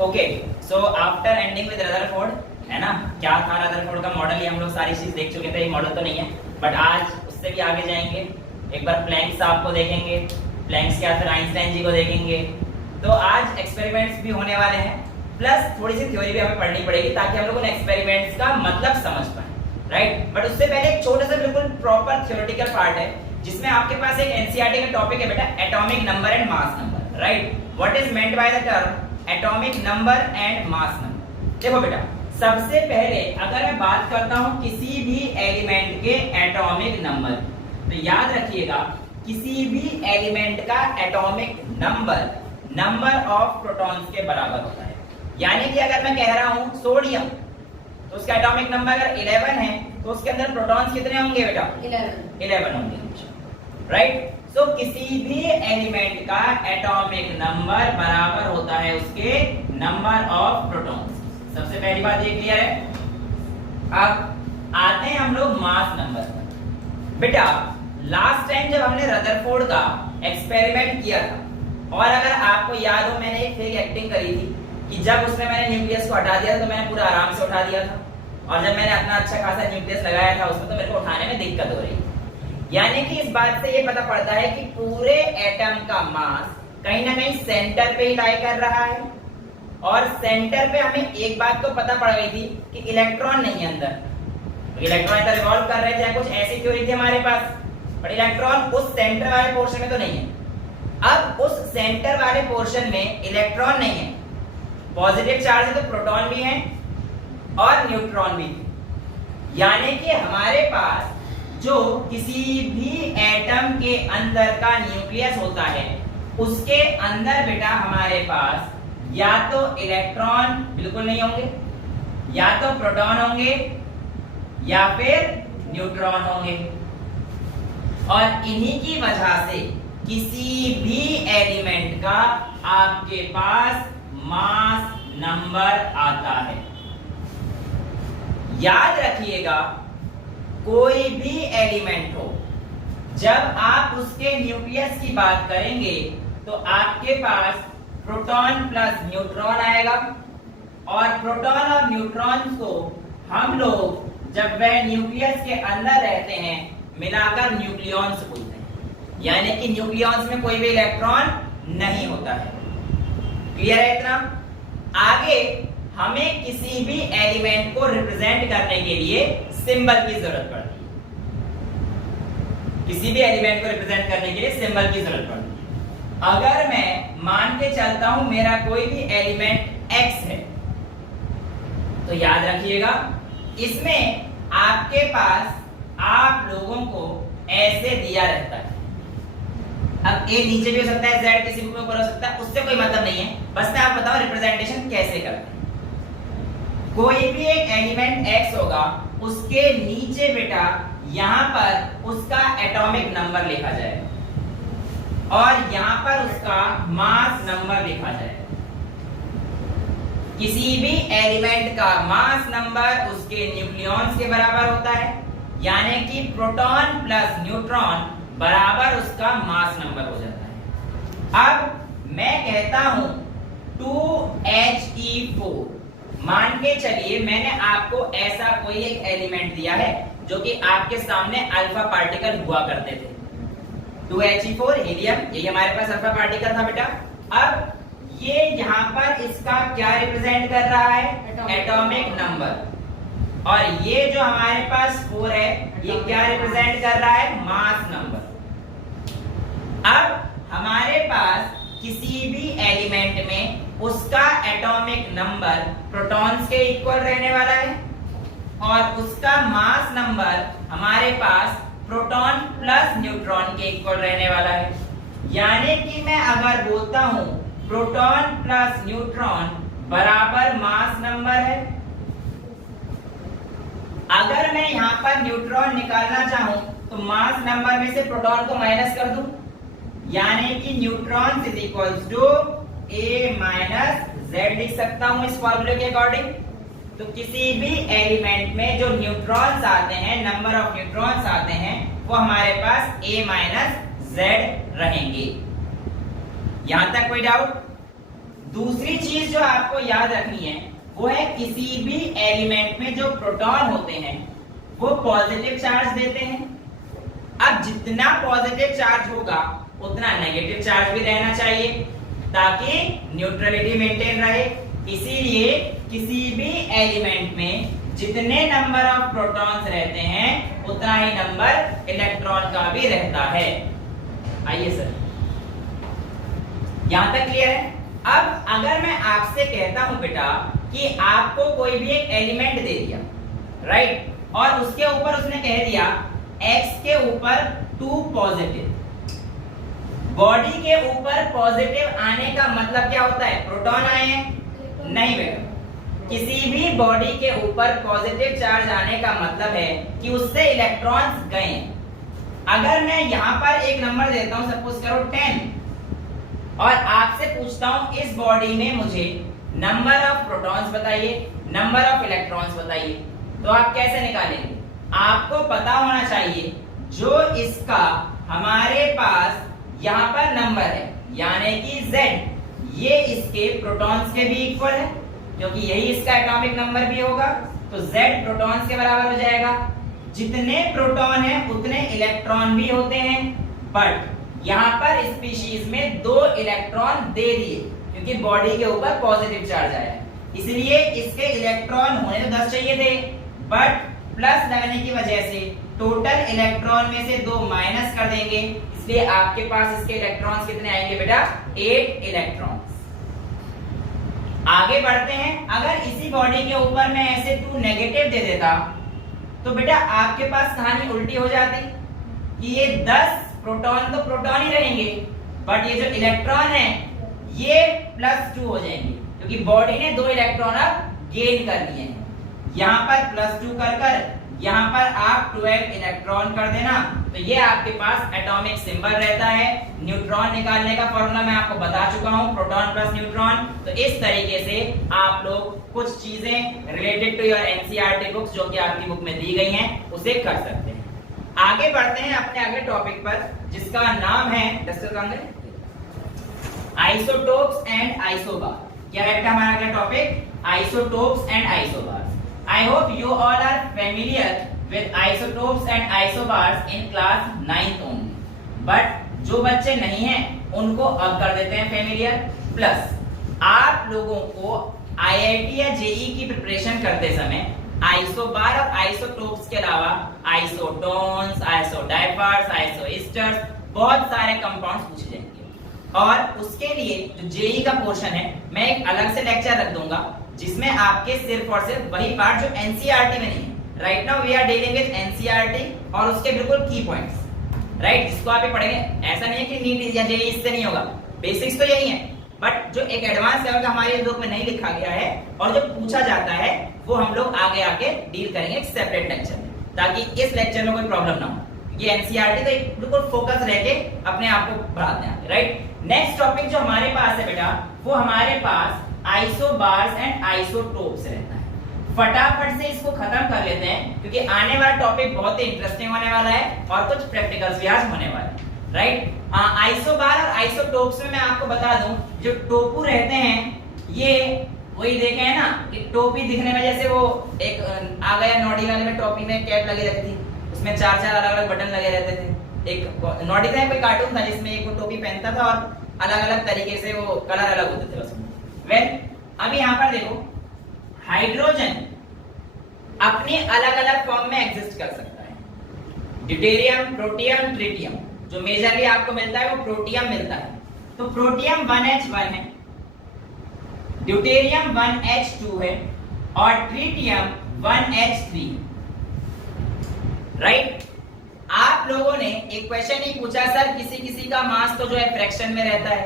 Okay, so after ending with Rutherford, है ना, क्या था रदरफोर्ड का मॉडल, ये हम लोग सारी चीज देख चुके थे, ये मॉडल तो नहीं है, बट आज उससे भी आगे जाएंगे। एक बार प्लैंक्स आपको देखेंगे, प्लैंक्स क्या, फिर आइंस्टाइन जी को देखेंगे। तो आज एक्सपेरिमेंट्स भी होने वाले हैं, प्लस थोड़ी सी थ्योरी भी हमें पढ़नी पड़ेगी ताकि हम लोग उन एक्सपेरिमेंट्स का मतलब समझ पाए, राइट। बट उससे पहले एक छोटा सा बिल्कुल प्रॉपर थ्योरेटिकल पार्ट है जिसमें आपके पास एक एनसीईआरटी का टॉपिक है बेटा, atomic number and mass number, right. What is meant by the term atomic number and mass number. देखो बेटा, सबसे पहले अगर मैं बात करता हूं किसी भी एलिमेंट के एटॉमिक नंबर, तो याद रखिएगा किसी भी एलिमेंट का atomic number number of protons के बराबर होता है। यानी कि अगर मैं कह रहा हूं सोडियम, तो उसका एटॉमिक नंबर अगर 11 है तो उसके अंदर प्रोटॉन्स कितने होंगे बेटा? 11 होंगे, राइट। सो किसी भी एलिमेंट का एटॉमिक नंबर बराबर होता है उसके नंबर ऑफ प्रोटॉन्स। सबसे पहली बात ये क्लियर है। अब आते हैं हम लोग मास नंबर पर। बेटा लास्ट टाइम जब हमने रदरफोर्ड का एक्सपेरिमेंट किया था, और अगर आपको याद हो मैंने एक फेक एक्टिंग करी थी कि जब उसमें मैंने न्यूक्लियस को हटा दिया था तो मैंने पूरा आराम से उठा दिया था, और जब मैंने अपना अच्छा खासा न्यूक्लियस लगाया था उसमें तो मेरे को उठाने में दिक्कत हो रही। यानी कि इस बात से ये पता पड़ता है कि पूरे एटम का मास कहीं ना कहीं सेंटर पे ही लाई कर रहा है, और सेंटर पे हमें एक बात तो पता पड़ गई थी कि इलेक्ट्रॉन नहीं है अंदर। इलेक्ट्रॉन इधर रिवॉल्व कर रहे थे, कुछ ऐसी थ्योरी थी हमारे पास, पर इलेक्ट्रॉन उस सेंटर वाले पोर्शन में तो नहीं है। अब उस सेंटर वाले पोर्शन में इलेक्ट्रॉन नहीं है, पॉजिटिव चार्ज है तो प्रोटॉन भी है और न्यूट्रॉन भी है। यानी कि हमारे पास जो किसी भी एटम के अंदर का न्यूक्लियस होता है उसके अंदर बेटा हमारे पास या तो इलेक्ट्रॉन बिल्कुल नहीं होंगे, या तो प्रोटॉन होंगे, या फिर न्यूट्रॉन होंगे। और इन्हीं की वजह से किसी भी एलिमेंट का आपके पास मास नंबर आता है। याद रखिएगा कोई भी एलिमेंट हो, जब आप उसके न्यूक्लियस की बात करेंगे तो आपके पास प्रोटॉन प्लस न्यूट्रॉन आएगा, और प्रोटॉन और न्यूट्रॉन को हम लोग जब वह न्यूक्लियस के अंदर रहते हैं मिलाकर न्यूक्लियॉन्स बोलते हैं। यानी कि न्यूक्लियॉन्स में कोई भी इलेक्ट्रॉन नहीं होता है। क्लियर है इतना? आगे हमें किसी भी एलिमेंट को रिप्रेजेंट करने के लिए सिंबल की जरूरत पड़ती है। किसी भी एलिमेंट को रिप्रेजेंट करने के लिए सिंबल की जरूरत पड़ती है। अगर मैं मान के चलता हूं मेरा कोई भी एलिमेंट x है, तो याद रखिएगा इसमें आपके पास आप लोगों को ऐसे दिया रहता है। अब a नीचे भी हो सकता है, z किसी के ऊपर हो सकता है, उससे कोई मतलब नहीं है, बस मैं आपको बताऊं रिप्रेजेंटेशन कैसे करते हैं। कोई भी एक एलिमेंट x होगा, उसके नीचे बेटा यहां पर उसका एटॉमिक नंबर लिखा जाएगा और यहां पर उसका मास नंबर लिखा जाएगा। किसी भी एलिमेंट का मास नंबर उसके न्यूक्लियॉन्स के बराबर होता है, यानी कि प्रोटॉन प्लस न्यूट्रॉन बराबर उसका मास नंबर हो जाता है। अब मैं कहता हूं 2He4, मान के चलिए मैंने आपको ऐसा कोई एक एलिमेंट दिया है जो कि आपके सामने अल्फा पार्टिकल हुआ करते थे। 2He4 हीलियम, ये हमारे पास अल्फा पार्टिकल था बेटा। अब ये यहाँ पर इसका क्या रिप्रेजेंट कर रहा है? Atomic number. और ये जो हमारे पास 4 है ये क्या रिप्रेजेंट कर रहा है? Mass number. अब हमारे पास किसी भी एलिमेंट में उसका एटॉमिक नंबर प्रोटॉन्स के इक्वल रहने वाला है, और उसका मास नंबर हमारे पास प्रोटॉन प्लस न्यूट्रॉन के इक्वल रहने वाला है। यानी कि मैं अगर बोलता हूं प्रोटॉन प्लस न्यूट्रॉन बराबर मास नंबर है, अगर मैं यहां पर न्यूट्रॉन निकालना चाहूं तो मास नंबर में से प्रोटॉन को माइनस कर दूं, यानी कि neutron is equals to a minus z लिख सकता हूं इस फॉर्मूले के अकॉर्डिंग। तो किसी भी एलिमेंट में जो न्यूट्रॉन्स आते हैं, नंबर ऑफ न्यूट्रॉन्स आते हैं, वो हमारे पास a माइनस z रहेंगे। यहां तक कोई डाउट? दूसरी चीज जो आपको याद रखनी है वो है किसी भी एलिमेंट में जो प्रोटॉन होते हैं वो पॉजिटिव चार्ज देते हैं। अब जितना पॉजिटिव चार्ज होगा उतना नेगेटिव चार्ज भी रहना चाहिए ताकि न्यूट्रलिटी मेंटेन रहे। इसीलिए किसी भी एलिमेंट में जितने नंबर ऑफ प्रोटॉन्स रहते हैं उतना ही नंबर इलेक्ट्रॉन का भी रहता है। आइए सर, यहां तक क्लियर है? अब अगर मैं आपसे कहता हूं बेटा कि आपको कोई भी एक एलिमेंट दे दिया, राइट, और उसके ऊपर उसने कह दिया x के ऊपर 2 पॉजिटिव, बॉडी के ऊपर पॉजिटिव आने का मतलब क्या होता है? प्रोटॉन आए हैं? नहीं बेटा, किसी भी बॉडी के ऊपर पॉजिटिव चार्ज आने का मतलब है कि उससे इलेक्ट्रॉन्स गए। अगर मैं यहां पर एक नंबर देता हूं, सपोज करो 10, और आपसे पूछता हूं इस बॉडी में मुझे नंबर ऑफ प्रोटॉन्स बताइए, नंबर ऑफ इलेक्ट्रॉन्स बताइए, तो आप कैसे निकालेंगे? आपको पता होना चाहिए जो इसका हमारे पास यहां पर नंबर है यानी कि Z, ये इसके प्रोटॉन्स के भी इक्वल है क्योंकि यही इसका एटॉमिक नंबर भी होगा, तो Z प्रोटॉन्स के बराबर हो जाएगा। जितने प्रोटॉन हैं उतने इलेक्ट्रॉन भी होते हैं, बट यहां पर स्पीशीज में 2 इलेक्ट्रॉन दे दिए क्योंकि बॉडी के ऊपर पॉजिटिव चार्ज आया, इसलिए इसके इलेक्ट्रॉन होने तो 10 चाहिए थे, बट प्लस लगने की वजह से टोटल इलेक्ट्रॉन में से 2 माइनस कर देंगे, इसलिए आपके पास इसके इलेक्ट्रॉन्स कितने आएंगे बेटा? 8 इलेक्ट्रॉन्स। आगे बढ़ते हैं। अगर इसी बॉडी के ऊपर मैं ऐसे 2 नेगेटिव दे देता तो बेटा आपके पास कहानी उल्टी हो जाती कि ये 10 प्रोटॉन तो प्रोटॉन ही रहेंगे, बट ये जो इलेक्ट्रॉन है ये +2 हो जाएंगे क्योंकि बॉडी ने 2 इलेक्ट्रॉन अब गेन कर लिए हैं। यहां पर +2 कर यहां पर आप 12 इलेक्ट्रॉन कर देना, तो ये आपके पास एटॉमिक सिंबल रहता है। न्यूट्रॉन निकालने का फॉर्मूला मैं आपको बता चुका हूं, प्रोटॉन प्लस न्यूट्रॉन। तो इस तरीके से आप लोग कुछ चीजें related to your NCERT books जो कि आपकी बुक में दी गई हैं उसे कर सकते हैं। आगे बढ़ते हैं अपने अगले टॉपिक पर जिसका नाम है आइसोटोप्स एंड आइसोबार। क्या है बेटा हमारा अगला topic? Isotopes and isobar. I hope you all are familiar with isotopes and isobars in class 9th only. But जो बच्चे नहीं हैं उनको अब कर देते हैं फेमिलियर। प्लस आप लोगों को आईआईटी या जेई की प्रिपरेशन करते समय आइसोबार और आइसोटोप्स के अलावा आइसोटोन्स, आइसोडाइफर्स, आइसोएस्टर्स, बहुत सारे कंपाउंड्स पूछे जाएंगे। और उसके लिए जो जेई का पोर्शन है मैं एक अलग से लेक्चर रख दूंगा जिसमें आपके सिर्फ और सिर्फ वही पार्ट जो एनसीईआरटी में नहीं है। Right now we are dealing with NCERT और उसके बिल्कुल की पॉइंट्स, राइट, जिसको आप पढ़ेंगे। ऐसा नहीं है कि नीट या जेईई इससे नहीं होगा, बेसिक्स तो यही है, बट जो एक एडवांस लेवल का हमारे बुक में नहीं लिखा गया है और जो पूछा जाता है वो हम लोग आगे आके डील करेंगे एक सेपरेट लेक्चर में, ताकि इस लेक्चर में कोई प्रॉब्लम ना हो। ये एनसीईआरटी तो एक बिल्कुल फोकस रह के अपने आप को बढ़ाते हैं, राइट। नेक्स्ट टॉपिक जो हमारे पास है बेटा वो हमारे पास आइसोबार्स एंड आइसोटोप्स रहता है। फटाफट से इसको खत्म कर लेते हैं क्योंकि आने वाला टॉपिक बहुत ही इंटरेस्टिंग होने वाला है और कुछ प्रैक्टिकल्स भी आज होने वाले हैं, राइट। आइसोबार और आइसोटोप्स में मैं आपको बता दूं जो टोपू रहते हैं ये वही देखे हैं ना कि टोपी दिखने में जैसे वो एक आ गया नॉडी वाले में टोपी में कैप लगी रहती थी, उसमें 4-4 अलग-अलग बटन लगे रहते थे। एक नॉडी था कोई कार्टून था जिसमें एक वो टोपी पहनता था और अलग-अलग तरीके से वो कलर अलग होते थे उसमें। अब यहाँ पर देखो हाइड्रोजन अपने अलग अलग फॉर्म में एग्जिस्ट कर सकता है। ड्यूटेरियम, प्रोटियम, ट्रिटियम, जो मेजरली आपको मिलता है वो प्रोटियम मिलता है। तो प्रोटियम 1H1 है, ड्यूटेरियम 1H2 है और ट्रिटियम 1H3, राइट। आप लोगों ने एक क्वेश्चन ही पूछा सर किसी किसी का मास तो जो है फ्रैक्शन में रहता है,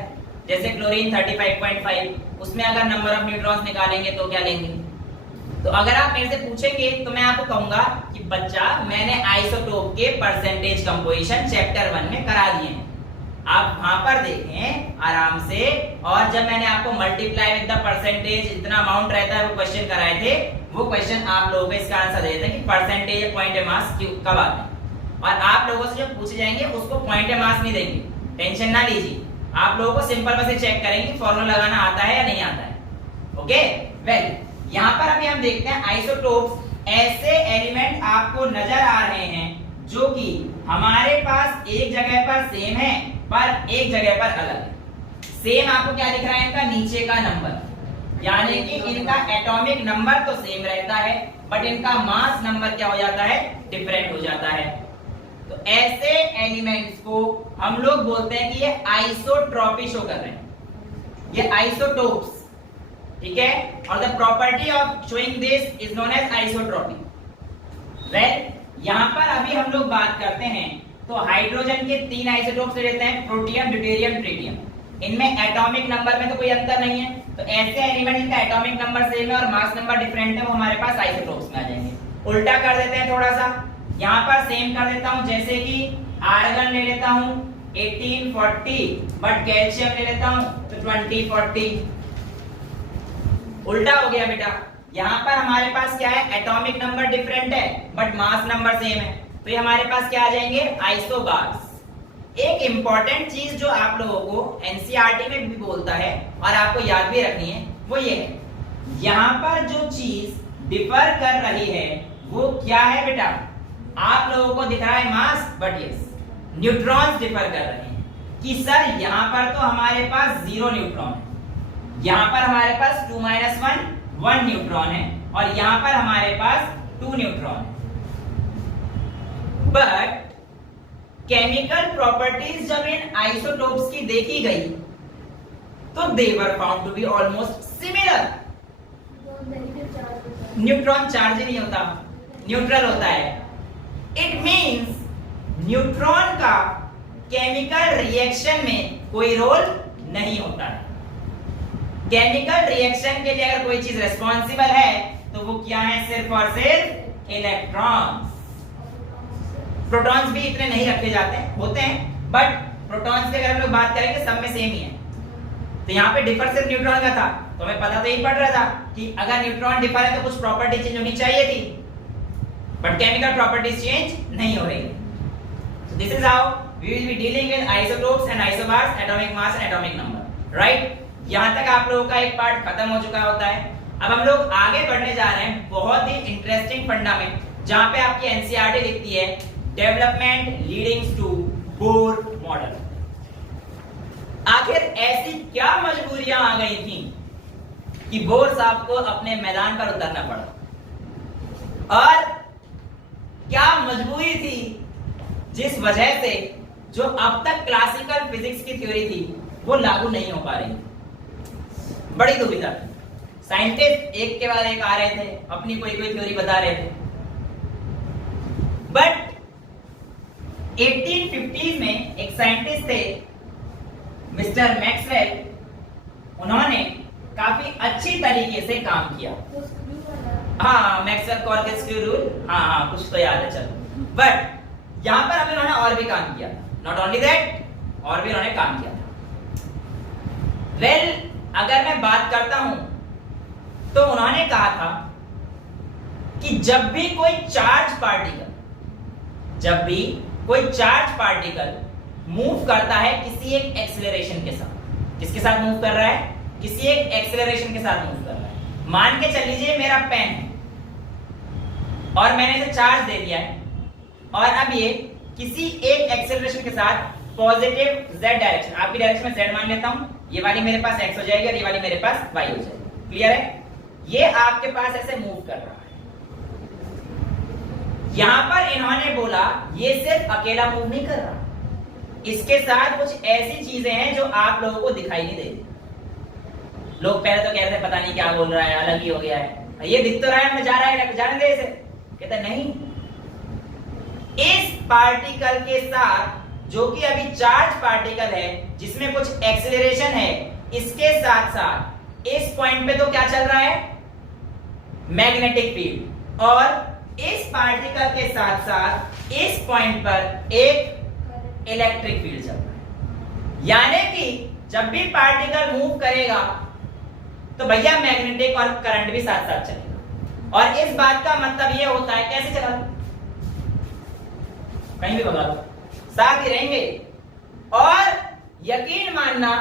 जैसे क्लोरीन 35.5, उसमें अगर नंबर ऑफ न्यूट्रॉन्स निकालेंगे तो क्या लेंगे? तो अगर आप मेरे से पूछेंगे तो मैं आपको कहूंगा कि बच्चा मैंने आइसोटोप के परसेंटेज कंपोजिशन चैप्टर 1 में करा दिए हैं, आप वहां पर देखें आराम से। और जब मैंने आपको मल्टीप्लाई विद द परसेंटेज इतना अमाउंट रहता है वो क्वेश्चन कराए थे, वो क्वेश्चन आप लोगों को इसका आंसर दे देते हैं कि परसेंटेज पॉइंट मास कब आते हैं। और आप लोगों से जो पूछे जाएंगे उसको पॉइंट मास नहीं देंगे, टेंशन ना लीजिए। आप लोगों को सिंपल बस चेक करेंगे फॉर्मूला लगाना आता है या नहीं आता है। ओके वेल, यहाँ पर अभी हम देखते हैं आइसोटोप्स ऐसे एलिमेंट आपको नजर आ रहे हैं जो कि हमारे पास एक जगह पर सेम है पर एक जगह पर अलग है। सेम आपको क्या दिख रहा है, इनका नीचे का नंबर, यानी कि इनका एटॉमिक नंबर तो सेम रहता है बट इनका मास नंबर क्या हो जाता है, डिफरेंट हो जाता है। तो ऐसे एलिमेंट्स को हम लोग बोलते हैं कि ये आइसोट्रॉपी शो कर रहे हैं, ये आइसोटोप्स, ठीक है। और the property of showing this is known as isotropy. Well, यहां पर अभी हम लोग बात करते हैं तो हाइड्रोजन के 3 आइसोटोप्स लेते हैं, प्रोटियम, ड्यूटेरियम, ट्रिटियम। इनमें एटॉमिक नंबर में तो कोई अंतर नहीं है, तो ऐसे एलिमेंट इनका एटॉमिक नंबर सेम है और मास नंबर डिफरेंट है, वो हमारे पास आइसोटोप्स में आ जाएंगे। उल्टा कर देते हैं थोड़ा सा, यहाँ पर सेम कर देता हूं, जैसे कि आर्गन ले लेता हूं 1840 बट कैल्शियम ले लेता हूं तो 2040। उल्टा हो गया बेटा, यहाँ पर हमारे पास क्या है, एटॉमिक नंबर डिफरेंट है बट मास नंबर सेम है, तो ये हमारे पास क्या आ जाएंगे, आइसोबार्स। एक इंपॉर्टेंट चीज जो आप लोगों को एनसीईआरटी में भी बोलता है और आपको याद भी रखनी है वो ये है, यहाँ पर जो चीज डिफर कर रही है वो क्या है बेटा, आप लोगों को दिख रहा है mass but yes neutrons differ कर रहे हैं कि सर यहाँ पर तो हमारे पास 0 न्यूट्रॉन है, यहाँ पर हमारे पास 2 - 1 न्यूट्रॉन है और यहाँ पर हमारे पास 2 न्यूट्रॉन है। बट केमिकल प्रॉपर्टीज जब इन आइसोटोप्स की देखी गई तो they were found to be almost similar. Neutron charge ही नहीं होता, न्यूट्रल होता है। इट मींस न्यूट्रॉन का केमिकल रिएक्शन में कोई रोल नहीं होता है। केमिकल रिएक्शन के लिए अगर कोई चीज रिस्पॉन्सिबल है तो वो क्या है, सिर्फ और सिर्फ इलेक्ट्रॉन्स। प्रोटॉन्स भी इतने नहीं रखे जाते हैं, होते हैं बट प्रोटॉन्स की अगर हम लोग बात करेंगे सब में सेम ही है। तो यहाँ पे डिफर सिर्फ न्यूट्रॉन का था, तो हमें पता तो यही पड़ रहा था कि अगर न्यूट्रॉन डिफर है तो कुछ प्रॉपर्टी चेंज होनी चाहिए थी, बट केमिकल प्रॉपर्टीज चेंज नहीं हो रही। So this is how we will be dealing with isotopes and isobars, atomic mass and atomic number, right. यहाँ तक आप लोगों का एक पार्ट खत्म हो चुका होता है। अब हम लोग आगे बढ़ने जा रहे हैं बहुत ही इंटरेस्टिंग फंडा में, जहां पे आपकी एनसीईआरटी लिखती है development leading to Bohr model. आखिर ऐसी क्या मजबूरियां आ गई थी कि बोर साहब को अपने मैदान पर उतरना पड़ा, और क्या मजबूरी थी जिस वजह से जो अब तक क्लासिकल फिजिक्स की थ्योरी थी वो लागू नहीं हो पा रही। बड़ी दुविधा, साइंटिस्ट एक के बाद एक आ रहे थे, अपनी कोई कोई थ्योरी बता रहे थे, बट 1850 में एक साइंटिस्ट थे मिस्टर मैक्सवेल, उन्होंने काफी अच्छी तरीके से काम किया। हाँ, मैक्सवेल कॉर्क स्क्रू रूल, हाँ कुछ तो याद है, चलो। बट यहां पर अब इन्होंने और भी काम किया, नॉट ओनली दैट, और भी इन्होंने काम किया था। वेल, अगर मैं बात करता हूं तो उन्होंने कहा था कि जब भी कोई चार्ज पार्टिकल मूव करता है किसी एक एक्सेलरेशन के साथ, किसके साथ मूव कर रहा है, किसी एक एक्सेलरेशन के साथ मूव कर रहा है। मान के चल लीजिए मेरा पेन है और मैंने इसे चार्ज दे दिया है, और अब ये किसी एक एक्सेलरेशन के साथ पॉजिटिव z डायरेक्शन, आपकी डायरेक्शन में z मान लेता हूं, ये वाली मेरे पास x हो जाएगी और ये वाली मेरे पास y हो जाएगी। क्लियर है? ये आपके पास ऐसे मूव कर रहा है। यहां पर इन्होंने बोला ये सिर्फ अकेला मूव नहीं कर रहा, इसके साथ कुछ ऐसी चीजें हैं जो आप लोगों को दिखाई नहीं देती। लोग पहले तो कहते हैं पता नहीं क्या बोल रहा है, अलग ही हो गया है, ये दिख तो रहा है, हमें जा रहा है, जाने दे इसे। कहते नहीं, इस पार्टिकल के साथ जो कि अभी चार्ज पार्टिकल है जिसमें कुछ एक्सेलरेशन है, इसके साथ साथ इस पॉइंट पे तो क्या चल रहा है, मैग्नेटिक फील्ड, और इस पार्टिकल के साथ साथ इस पॉइंट पर एक इलेक्ट्रिक फील्ड चल रहा है। यानी कि जब भी पार्टिकल मूव करेगा तो भैया मैग्नेटिक और करंट भी साथ साथ चलेगा। और इस बात का मतलब ये होता है, कैसे चला, कहीं भी भगा दो साथ ही रहेंगे। और यकीन मानना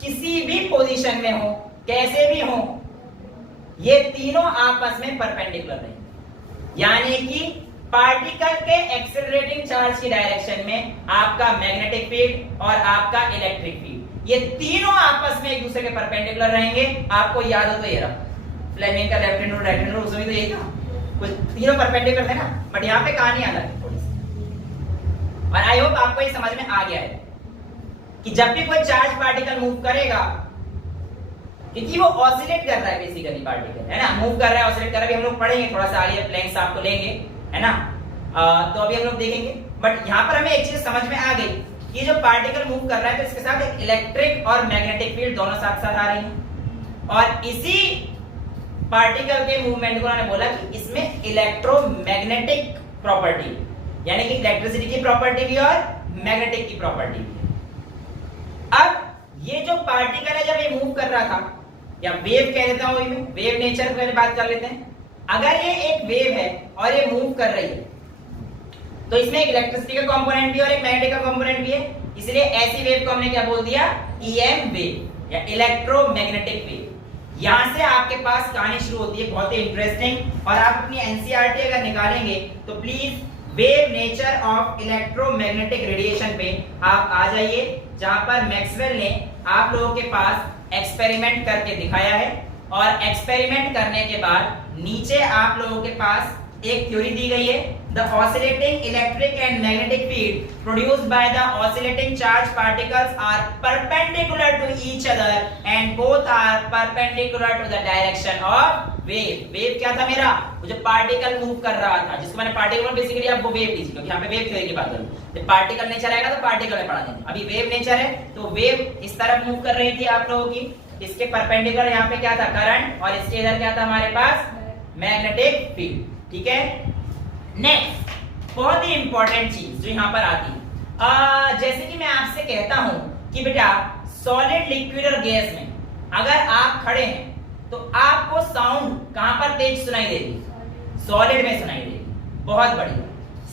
किसी भी पोजीशन में हो, कैसे भी हो, ये तीनों आपस में परपेंडिकुलर रहेंगे। यानी कि पार्टिकल के एक्सेलरेटिंग चार्ज की डायरेक्शन में आपका मैग्नेटिक फील्ड और आपका इलेक्ट्रिक फील्ड, ये तीनों आपस में एक दूसरे के परपेंडिकुलर रहेंगे। आपको याद हो तो ये रहा फ्लेमिंग का left hand rule right hand rule, उसमें तो यही था, कुछ तीनों परपेंडिकुलर थे ना, बट यहाँ पे कहानी अलग है थोड़ी सी। और आई होप आपको ये समझ में आ गया है कि जब भी कोई चार्ज पार्टिकल मूव करेगा, क्योंकि वो ऑसिलेट कर रहा है बेसिकली पार्टिकल, है ना, मूव कर रहा है, ऑसिलेट कर रहा है। हम लोग पढ़ेंगे थोड़ा सा आगे, प्लैंक्स आपको लेंगे, है ना, तो अभी हम लोग देखेंगे। बट यहाँ पर हमें एक चीज समझ में आ गई कि जो पार्टिकल मूव कर रहा है तो इसके साथ एक इलेक्ट्रिक और मैग्नेटिक फील्ड दोनों साथ साथ आ रही हैं। और इसी पार्टिकल के मूवमेंट को उन्होंने बोला कि इसमें इलेक्ट्रोमैग्नेटिक प्रॉपर्टी, यानी कि इलेक्ट्रिसिटी की प्रॉपर्टी भी और मैग्नेटिक की प्रॉपर्टी भी। अब ये जो पार्टिकल है जब ये मूव कर रहा था, या वेव कह देता हूं, वेव नेचर की बात कर लेते हैं। अगर ये एक वेव है और ये मूव कर रही है तो इसमें एक इलेक्ट्रिसिटी का कंपोनेंट भी और एक मैग्नेटिक का कंपोनेंट भी है, इसलिए ऐसी वेव को हमने क्या बोल दिया, ईएम वेव या इलेक्ट्रोमैग्नेटिक वेव। यहां से आपके पास कहानी शुरू होती है बहुत ही इंटरेस्टिंग। और आप अपनी एनसीईआरटी अगर निकालेंगे तो please wave nature of electromagnetic radiation पे आप आ जाइए, जहां पर मैक्सवेल ने आप लोगों के पास एक्सपेरिमेंट करके दिखाया है। और एक्सपेरिमेंट करने के बाद नीचे आप लोगों के पास एक थ्योरी दी गई है, the oscillating electric and magnetic field produced by the oscillating charge particles are perpendicular to each other and both are perpendicular to the direction of wave. Wave क्या था मेरा, वो जो पार्टिकल मूव कर रहा था, जिसको मैंने पार्टिकल बेसिकली आप वो वेव लीजिए, क्योंकि यहाँ पे वेव थ्योरी की बात करूं, जब पार्टिकल नेचर आएगा तो पार्टिकल में पढ़ा देंगे। अभी वेव नेचर है तो वेव इस तरफ मूव कर रही थी आप लोगों की, इसके परपेंडिकुलर यहाँ पे क्या था, करंट, और इसके इधर क्या था हमारे पास, मैग्नेटिक फील्ड। ठीक है, नेक्स्ट बहुत ही इंपॉर्टेंट चीज जो यहाँ पर आती है, जैसे कि मैं आपसे कहता हूं कि बेटा सॉलिड, लिक्विड और गैस में अगर आप खड़े हैं तो आपको साउंड कहां पर तेज सुनाई देगी, सॉलिड में सुनाई देगी। बहुत बढ़िया,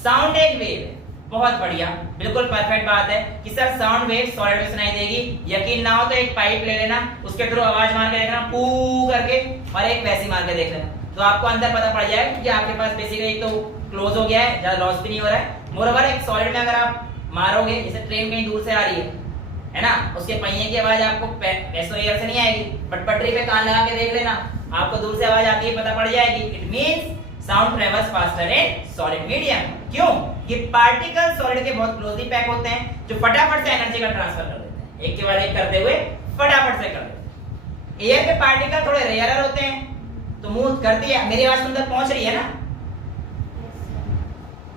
साउंड एक वेव है, बहुत बढ़िया, बिल्कुल परफेक्ट बात है कि सर साउंड वेव सॉलिड में सुनाई देगी। यकीन ना हो तो एक पाइप ले लेना, उसके थ्रू आवाज मार के देखना पू करके, और एक वैसी मार के देख लेना, तो आपको अंदर पता पड़ जाएगा कि आपके पास बेसिकली तो क्लोज हो गया है, ज्यादा लॉस भी नहीं हो रहा है। मोरओवर एक सॉलिड में अगर आप मारोगे, जैसे ट्रेन कहीं दूर से आ रही है ना, उसके पहिए की आवाज आपको ऐसो एयर से नहीं आएगी, बट पटरी पे कान लगा के देख लेना, आपको दूर से आवाज आती है, पता पड़ जाएगी। It means sound travels faster in solid medium. क्यों? ये पार्टिकल सॉलिड के बहुत क्लोजली पैक होते हैं, जो फटाफट से एनर्जी का ट्रांसफर कर देते हैं, एक के बाद एक करते हुए फटाफट से कर देते हैं। एयर के पार्टिकल थोड़े रेयरर होते हैं, तो मूव करती है, मेरी आवाज अंदर पहुंच रही है ना,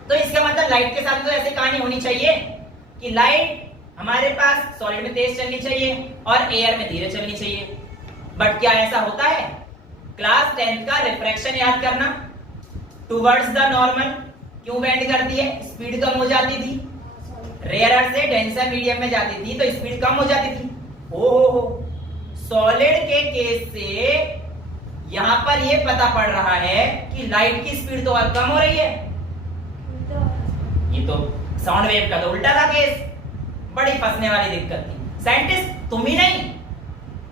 तो इसका मतलब लाइट के साथ तो ऐसी कहानी होनी चाहिए कि लाइट हमारे पास सॉलिड में तेज चलनी चाहिए और एयर में धीरे चलनी चाहिए। बट क्या ऐसा होता है? क्लास 10th का रिफ्रैक्शन याद करना, टुवर्ड्स द नॉर्मल क्यों बेंड करती है, स्पीड कम हो जाती थी, रेयरर से डेंसर मीडियम में जाती थी तो स्पीड कम हो जाती थी। ओहो, सॉलिड के केस से यहां पर यह पता पड़ रहा है कि लाइट की स्पीड तो और कम हो रही है। ये तो साउंड वेव का तो उल्टा था केस, बड़ी फंसने वाली दिक्कत थी। साइंटिस्ट तुम ही नहीं,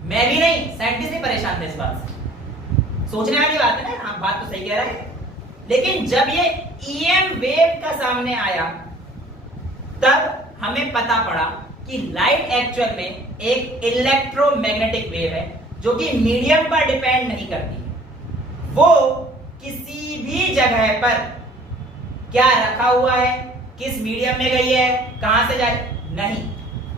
मैं भी नहीं, साइंटिस्ट भी परेशान थे इस बात से। सोचने वाली बात है ना, आप बात तो सही कह रहे हैं। लेकिन जब ये ईएम वेव का सामने आया तब हमें पता पड़ा कि लाइट एक्चुअल में एक इलेक्ट्रोमैग्नेटिक वेव है जो कि मीडियम पर डिपेंड नहीं करती है। वो किसी भी जगह पर क्या रखा हुआ है, किस मीडियम में गई है, कहां से जाए, नहीं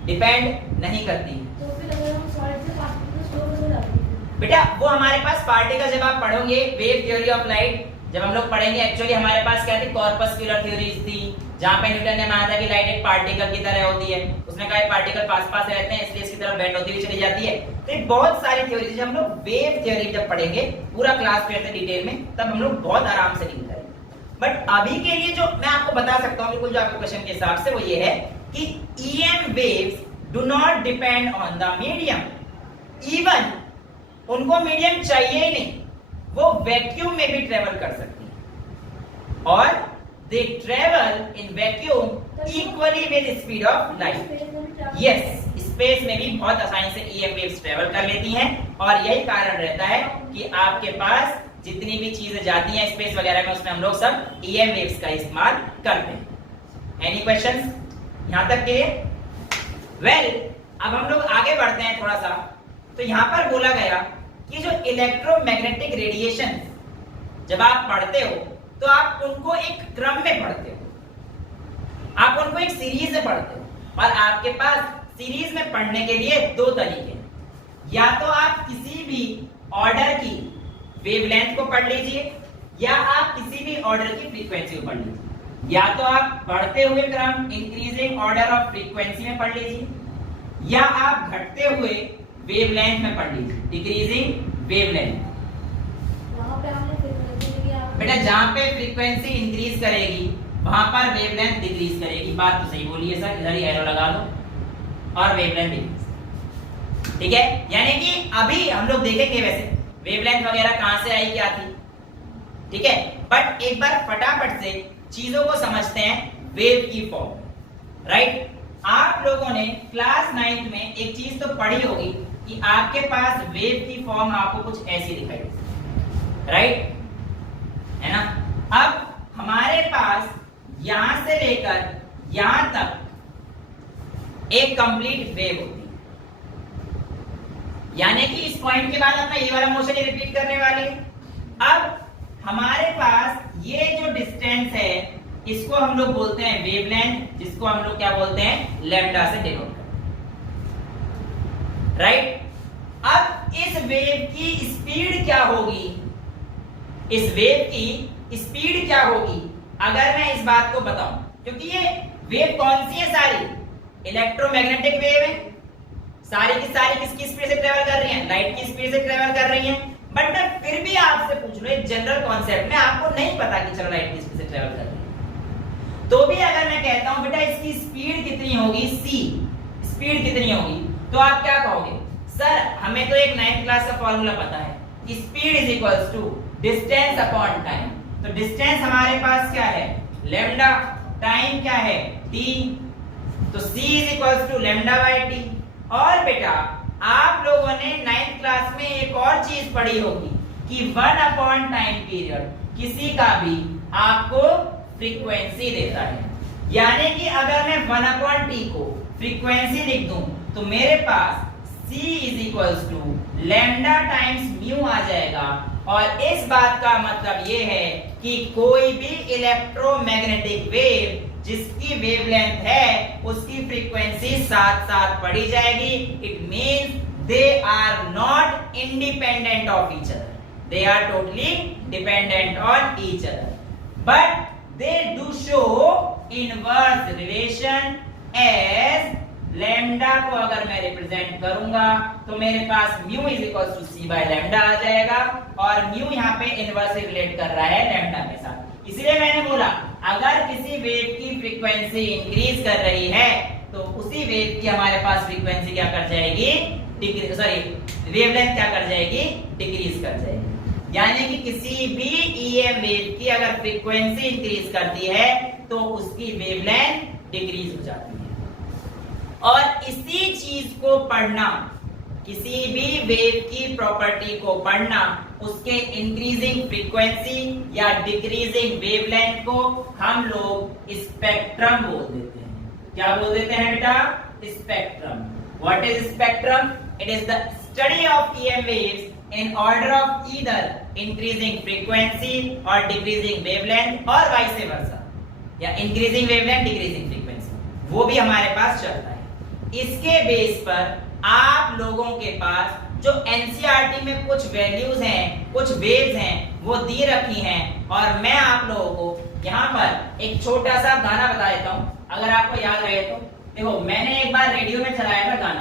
डिपेंड नहीं करती। तो फिर अगर हम सॉलिड से पार्टिकल स्लो हो जाते हैं बेटा, वो हमारे पास पार्टिकल जब आप पढ़ोगे वेव थ्योरी ऑफ लाइट, जब हम लोग पढ़ेंगे, एक्चुअली हमारे पास क्या थी, कॉर्पस्कुलर थ्योरीज थी, जहां पे न्यूटन ने माना था कि लाइट एक पार्टिकल की तरह होती है। उसने कहा पार्टिकल पास पास रहते हैं इसलिए इसकी तरफ बेंड होती हुई चली जाती है। तो ये बहुत सारी थ्योरी थी। जब हम लोग वेव थ्योरी जब पढ़ेंगे पूरा क्लास पे डिटेल में, तब हम लोग बहुत आराम से डील करेंगे। बट अभी के लिए जो मैं आपको बता सकता हूं बिल्कुल जो आपके क्वेश्चन के हिसाब से, वो ये है कि EM waves do not depend on the medium. Even उनको मीडियम चाहिए ही नहीं, वो वैक्यूम में भी ट्रेवल कर सकती है और they travel in vacuum equally with speed of light. Yes, space में भी बहुत आसानी से ईएम वेव्स ट्रेवल कर लेती हैं और यही कारण रहता है कि आपके पास जितनी भी चीजें जाती हैं स्पेस वगैरह में उसमें हम लोग सब ईएम वेव्स का इस्तेमाल करते हैं। एनी क्वेश्चंस यहां तक के? वेल, अब हम लोग आगे बढ़ते हैं थोड़ा सा। तो यहां पर बोला गया कि जो इलेक्ट्रोमैग्नेटिक रेडिएशन जब आप पढ़ते हो तो आप उनको एक क्रम में पढ़ते हो, आप उनको एक सीरीज में पढ़ते हो और आपके पास सीरीज में पढ़ने के लिए दो तरीके हैं। या तो आप किसी भी ऑर्डर की वेवलेंथ को पढ़ लीजिए या आप किसी भी ऑर्डर की फ्रीक्वेंसी को पढ़ लीजिए। या तो आप बढ़ते हुए क्रम इंक्रीजिंग ऑर्डर ऑफ फ्रीक्वेंसी में पढ़ लीजिए या आप घटते हुए वेवलेंथ में पढ़ लीजिए, डिक्रीजिंग वेवलेंथ। वहां पे हमने फ्रीक्वेंसी भी आप बेटा जहां पे फ्रीक्वेंसी इंक्रीज करेगी वहां पर वेवलेंथ डिक्रीज करेगी। बात तो सही बोली है सर, इधर ही एरो लगा दो और वेवलेंथ डिक्रीज। ठीक है, यानी कि अभी हम लोग देखेंगे वैसे वेवलेंथ वगैरह कहां से आई क्या थी, ठीक है, बट एक बार फटाफट से चीजों को समझते हैं। वेव की फॉर्म, राइट? आप लोगों ने क्लास 9th में एक चीज तो पढ़ी होगी कि आपके पास वेव की फॉर्म आपको कुछ ऐसी दिखाई देती, राइट? है ना? अब हमारे पास यहां से लेकर यहां तक एक कंप्लीट वेव होती है, यानी कि इस पॉइंट के बाद अपना ये वाला मोशन ही रिपीट करने वाले हैं। अब हमारे पास ये जो डिस्टेंस है इसको हम लोग बोलते हैं वेवलेंथ, जिसको हम लोग क्या बोलते हैं, लैम्डा से डिनोट करते हैं, राइट? अब इस वेव की स्पीड क्या होगी, इस वेव की स्पीड क्या होगी अगर मैं इस बात को बताऊं, क्योंकि ये वेव कौन सी है, सारी इलेक्ट्रोमैग्नेटिक वेव है, सारी की सारी किसकी स्पीड से ट्रेवल कर रही हैं, लाइट की स्पीड से ट्रेवल कर रही हैं। बट मैं फिर भी आपसे पूछ रहा हूं जनरल कॉन्सेप्ट में, आपको नहीं पता कि चलो लाइट की स्पीड से ट्रेवल कर रही है, तो भी अगर मैं कहता हूं बेटा इसकी स्पीड कितनी होगी, सी स्पीड कितनी होगी, तो आप क्या कहोगे, सर हमें तो एक 9th क्लास का फॉर्मूला पता है, speed is equals to distance upon time. तो डिस्टेंस हमारे पास क्या है, लैम्डा, टाइम क्या है, टी, तो c is equals to lambda by T. और बेटा आप लोगों ने 9th क्लास में एक और चीज पढ़ी होगी कि 1 अपॉन टाइम पीरियड किसी का भी आपको फ्रीक्वेंसी देता है, यानी कि अगर मैं 1 अपॉन टी को फ्रीक्वेंसी लिख दूं तो मेरे पास c is equals to lambda times mu आ जाएगा। और इस बात का मतलब ये है कि कोई भी इलेक्ट्रोमैग्नेटिक वेव जिसकी वेवलेंथ है उसकी फ्रीक्वेंसी साथ साथ पढ़ी जाएगी। It means they are not independent of each other, they are totally dependent on each other, but they do show inverse relation as lambda को अगर मैं रिप्रेजेंट करूंगा तो मेरे पास mu is equals to C by lambda आ जाएगा, और म्यू यहाँ पे इनवर्स रिलेट कर रहा है लैम्डा के साथ। इसलिए मैंने बोला अगर किसी वेव की फ्रीक्वेंसी इंक्रीज कर रही है तो उसी वेव की हमारे पास फ्रीक्वेंसी क्या कर जाएगी, वेवलेंथ क्या कर जाएगी, डिक्रीज कर जाएगी। यानी कि किसी भी ईएम वेव की अगर फ्रीक्वेंसी इंक्रीज करती है तो उसकी वेवलेंथ डिक्रीज हो जाती है। और इसी चीज को पढ़ना, किसी भी वेव की प्रॉपर्टी को पढ़ना, उसके इंक्रीजिंग फ्रीक्वेंसी या डिक्रीजिंग वेवलेंथ को हम लोग स्पेक्ट्रम बोल देते हैं। क्या बोल देते हैं बेटा, spectrum. What is spectrum? It is the study of EM waves in order of either increasing frequency और डिक्रीजिंग वेवलेंथ और वाइस वर्सा, या इंक्रीजिंग वेवलेंथ डिक्रीजिंग फ्रीक्वेंसी, वो भी हमारे पास चलता है। इसके बेस पर आप लोगों के पास जो एनसीईआरटी में कुछ वैल्यूज हैं, कुछ वेव्स हैं, वो दी रखी हैं, और मैं आप लोगों को यहाँ पर एक छोटा सा गाना बता देता हूँ, अगर आपको याद रहे तो। देखो मैंने एक बार रेडियो में चलाया था गाना,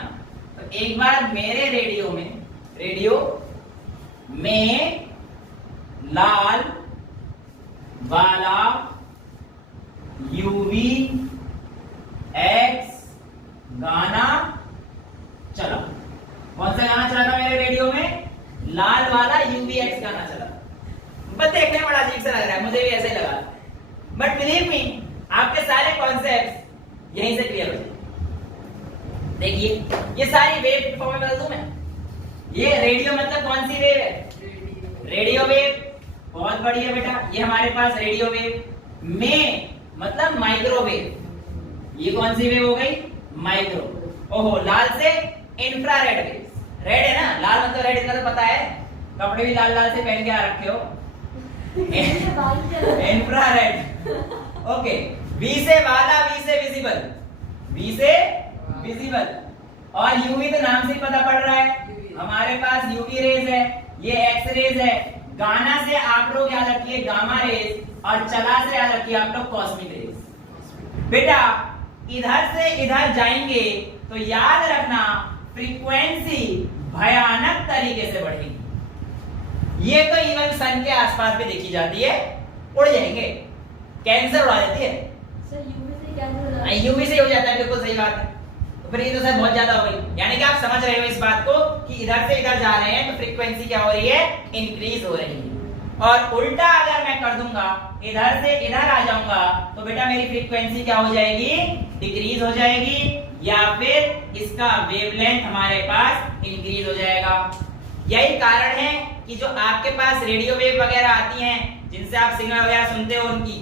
तो एक बार मेरे रेडियो में लाल वाला यूवी एक्स गाना चला। कौन सा गाना चला था मेरे रेडियो में? लाल वाला यूवीएक्स गाना चला। बस देखने में बड़ा अजीब सा लग रहा है, मुझे भी ऐसा ही लगा, बट बिलीव मी आपके सारे कॉन्सेप्ट्स यहीं से क्लियर हो जाएंगे। देखिए ये सारी वेव फॉर्म में बदल दूं मैं। ये रेडियो मतलब कौन सी वेव है? Radio wave. बहुत बढ़िया बेटा, ये हमारे पास रेडियो वेव में मतलब माइक्रोवेव। ये कौन सी वेव हो गई? माइक्रो। ओहो, लाल से इंफ्रारेड वेव। रेड है ना, लाल मतलब रेड, इतना तो पता है, कपड़े भी लाल लाल से पहन के आ रखे हो। इंफ्रारेड। ओके, वी से वाला, वी से विजिबल, वी से विजिबल, और यूवी तो नाम से ही पता पड़ रहा है हमारे पास यूवी रेज है, ये एक्स रेज है। गाना से आप लोग याद रखिए गामा रेज, और चला से याद रखिए आप लोग कॉस्मिक रेज। बेटा इधर से इधर जाएंगे तो याद रखना फ्रीक्वेंसी भयानक तरीके से बढ़ेगी। ये तो इवन सन के आसपास भी देखी जाती है, उड़ जाएंगे, कैंसर उड़ा देती है। सर यूवी से कैंसर हो जाता है? यूवी से हो जाता है, बिल्कुल सही बात है। तो फिर ये तो सर बहुत ज्यादा हो गई, यानी कि आप समझ रहे हो इस बात को कि इधर से इधर जा रहे हैं तो फ्रीक्वेंसी क्या हो रही है? इंक्रीज हो रही है। और उल्टा अगर मैं कर दूंगा, इधर से इधर आ जाऊंगा, तो बेटा मेरी फ्रीक्वेंसी क्या हो जाएगी? डिक्रीज हो जाएगी, या फिर इसका वेवलेंथ हमारे पास इंक्रीज हो जाएगा। यही कारण है कि जो आपके पास रेडियो वेव वगैरह आती हैं, जिनसे आप सिग्नल वगैरह सुनते हो, उनकी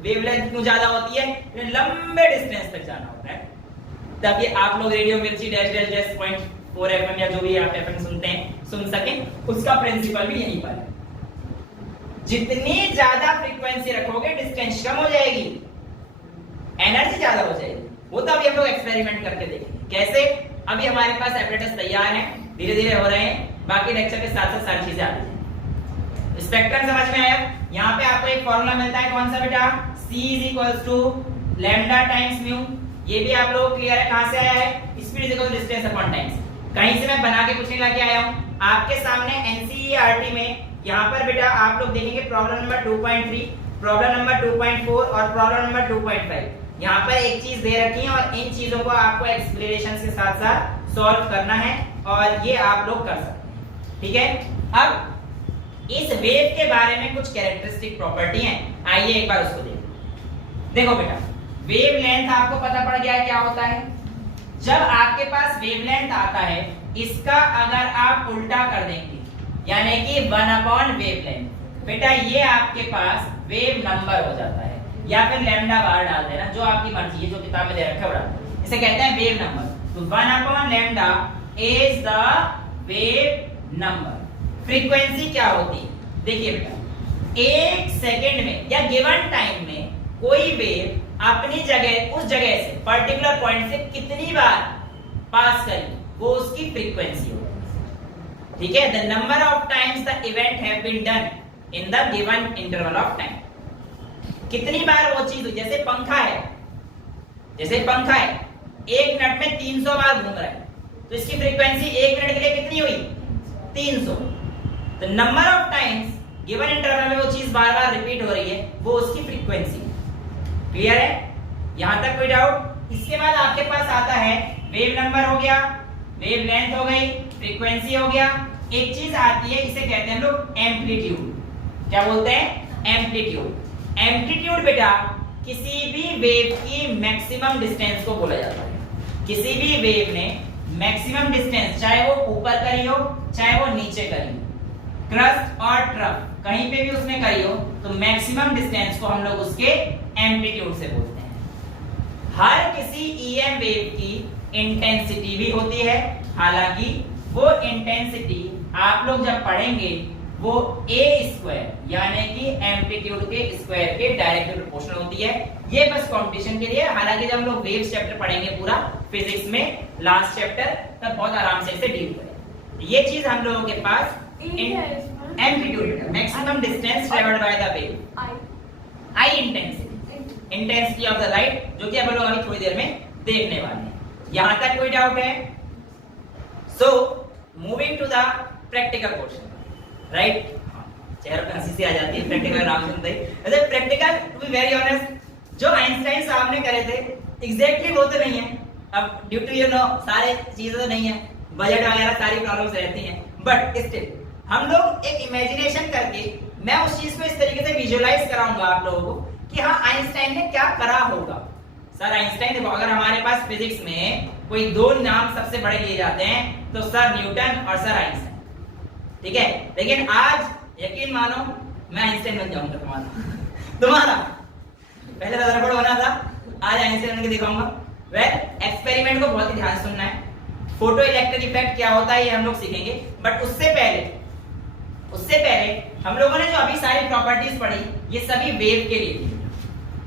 वेवलेंथ क्यों ज्यादा होती है? लंबे डिस्टेंस तक जाना होता है, ताकि आप लोग रेडियो मिर्ची डैश डैश डैश 0.4 FM या जो भी आप FM सुनते हैं सुन सकें। उसका प्रिंसिपल भी यहीं पर है। जितनी ज्यादा फ्रीक्वेंसी रखोगे डिस्टेंस कम हो जाएगी, एनर्जी ज्यादा हो जाएगी। वो तो अभी हम लोग एक्सपेरिमेंट करके देखेंगे कैसे। अभी हमारे पास एपरेटस तैयार है, धीरे धीरे हो रहे हैं, बाकी लेक्चर के साथ साथ सारी चीजें आती हैं। स्पेक्ट्रम समझ में आया? यहाँ पे आपको एक फॉर्मूला मिलता है, कौन सा बेटा? C = lambda times mu. ये भी आप लोग क्लियर है, कहां से आया है? Speed = distance upon time. कहीं से मैं बना के कुछ नहीं लाके आया हूं, आपके सामने एनसीईआरटी में यहाँ पर बेटा आप लोग देखेंगे प्रॉब्लम नंबर 2.3, प्रॉब्लम नंबर 2.4 और प्रॉब्लम नंबर 2.5। यहाँ पर एक चीज दे रखी है और इन चीजों को आपको एक्सप्लेनेशन के साथ साथ सॉल्व करना है, और ये आप लोग कर सकते हैं। ठीक है, अब इस वेव के बारे में कुछ कैरेक्टरिस्टिक प्रॉपर्टी हैं, आइए एक बार उसको देखें। देखो बेटा, वेवलेंथ आपको पता पड़ गया है क्या होता है। जब आपके पास वेवलेंथ आता है, इसका अगर आप उल्टा कर देंगे, यानी कि 1 वेवलेंथ, बेटा ये आपके पास वेव नंबर हो जाता है, या फिर लैम्डा बार डाल देना, जो आपकी मर्जी है, जो किताब में दे रखा है वो। इसे कहते हैं वेव नंबर। तो 1 lambda is the wave number. Frequency क्या होती है? देखिए बेटा, 1 सेकंड में या गिवन टाइम में कोई वेव अपनी जगह, उस जगह से, पर्टिकुलर पॉइंट से कितनी बार पास करी, वो उसकी फ्रीक्वेंसी होगी। ठीक है, the number of times the event have been done in the given interval of time. कितनी बार वो चीज, जैसे पंखा है, जैसे पंखा है 1 मिनट में 300 बार घूम रहा है, तो इसकी फ्रीक्वेंसी 1 मिनट के लिए कितनी हुई? 300। तो number of times given interval में वो चीज बार बार रिपीट हो रही है, वो उसकी फ्रीक्वेंसी। क्लियर है? यहां तक कोई डाउट? इसके बाद आपके पास आता है वेव नंबर हो गया, वेव लेंथ हो गई, फ्रीक्वेंसी हो गया। एक चीज आती है, इसे कहते हैं लोग एम्पलीट्यूड। क्या बोलते हैं? एम्पलीट्यूड। एम्पलीट्यूड बेटा किसी भी वेव की मैक्सिमम डिस्टेंस को बोला जाता है। किसी भी वेव ने मैक्सिमम डिस्टेंस, चाहे वो ऊपर करी हो चाहे वो नीचे करी हो, क्रस्ट और ट्रफ कहीं पे भी उसने करी हो, तो मैक्सिमम डिस्टेंस को हम लोग उसके एम्पलीट्यूड से बोलते हैं। हर किसी ईएम वेव की इंटेंसिटी भी होती है, हालांकि वो इंटेंसिटी आप लोग जब पढ़ेंगे वो a स्क्वायर यानी कि एम्पलीट्यूड के स्क्वायर के डायरेक्टली प्रोपोर्शनल होती है। ये बस कंपटीशन के लिए, हालांकि जब हम लोग वेव्स चैप्टर पढ़ेंगे पूरा फिजिक्स में लास्ट चैप्टर, तब बहुत आराम से इसे डील करेंगे। ये चीज हम लोगों के पास amplitude, maximum distance travelled by the wave, I intensity of the light, जो कि हम लोग अभी थोड़ी देर में देखने वाले हैं। यहां तक कोई डाउट है? So moving to the practical portion, right? चेहरे पे हंसी सी आ जाती है प्रैक्टिकल नाम सुनते ही। वैसे practical to be very honest, जो आइंस्टाइन साहब ने करे थे एग्जैक्टली वो तो नहीं है। अब ड्यू टू सारे चीजें तो नहीं है, बजट वगैरह सारी प्रॉब्लम्स रहती हैं, बट स्टिल हम लोग एक इमेजिनेशन करके मैं उस चीज को इस तरीके से विजुअलाइज कराऊंगा आप लोगों को कि हाँ आइंस्टाइन ने क्या करा होगा। सर आइंस्टाइन, देखो अगर हमारे पास फिजिक्स में कोई दो नाम सबसे बड़े लिए जाते हैं तो सर न्यूटन और सर आइंस्टाइन, ठीक है। लेकिन आज यकीन मानो मैं आइंस्टाइन बन जाऊंगा तुम्हारा पहले रदरफोर्ड बना था, आज आइंस्टाइन बन के दिखाऊंगा। वेल एक्सपेरिमेंट को बहुत ही ध्यान से सुनना है। फोटो इलेक्ट्रिक इफेक्ट क्या होता है ये हम लोग सीखेंगे, बट उससे पहले हम लोगों ने जो अभी सारी प्रॉपर्टीज पढ़ी ये सभी वेव के लिए थी।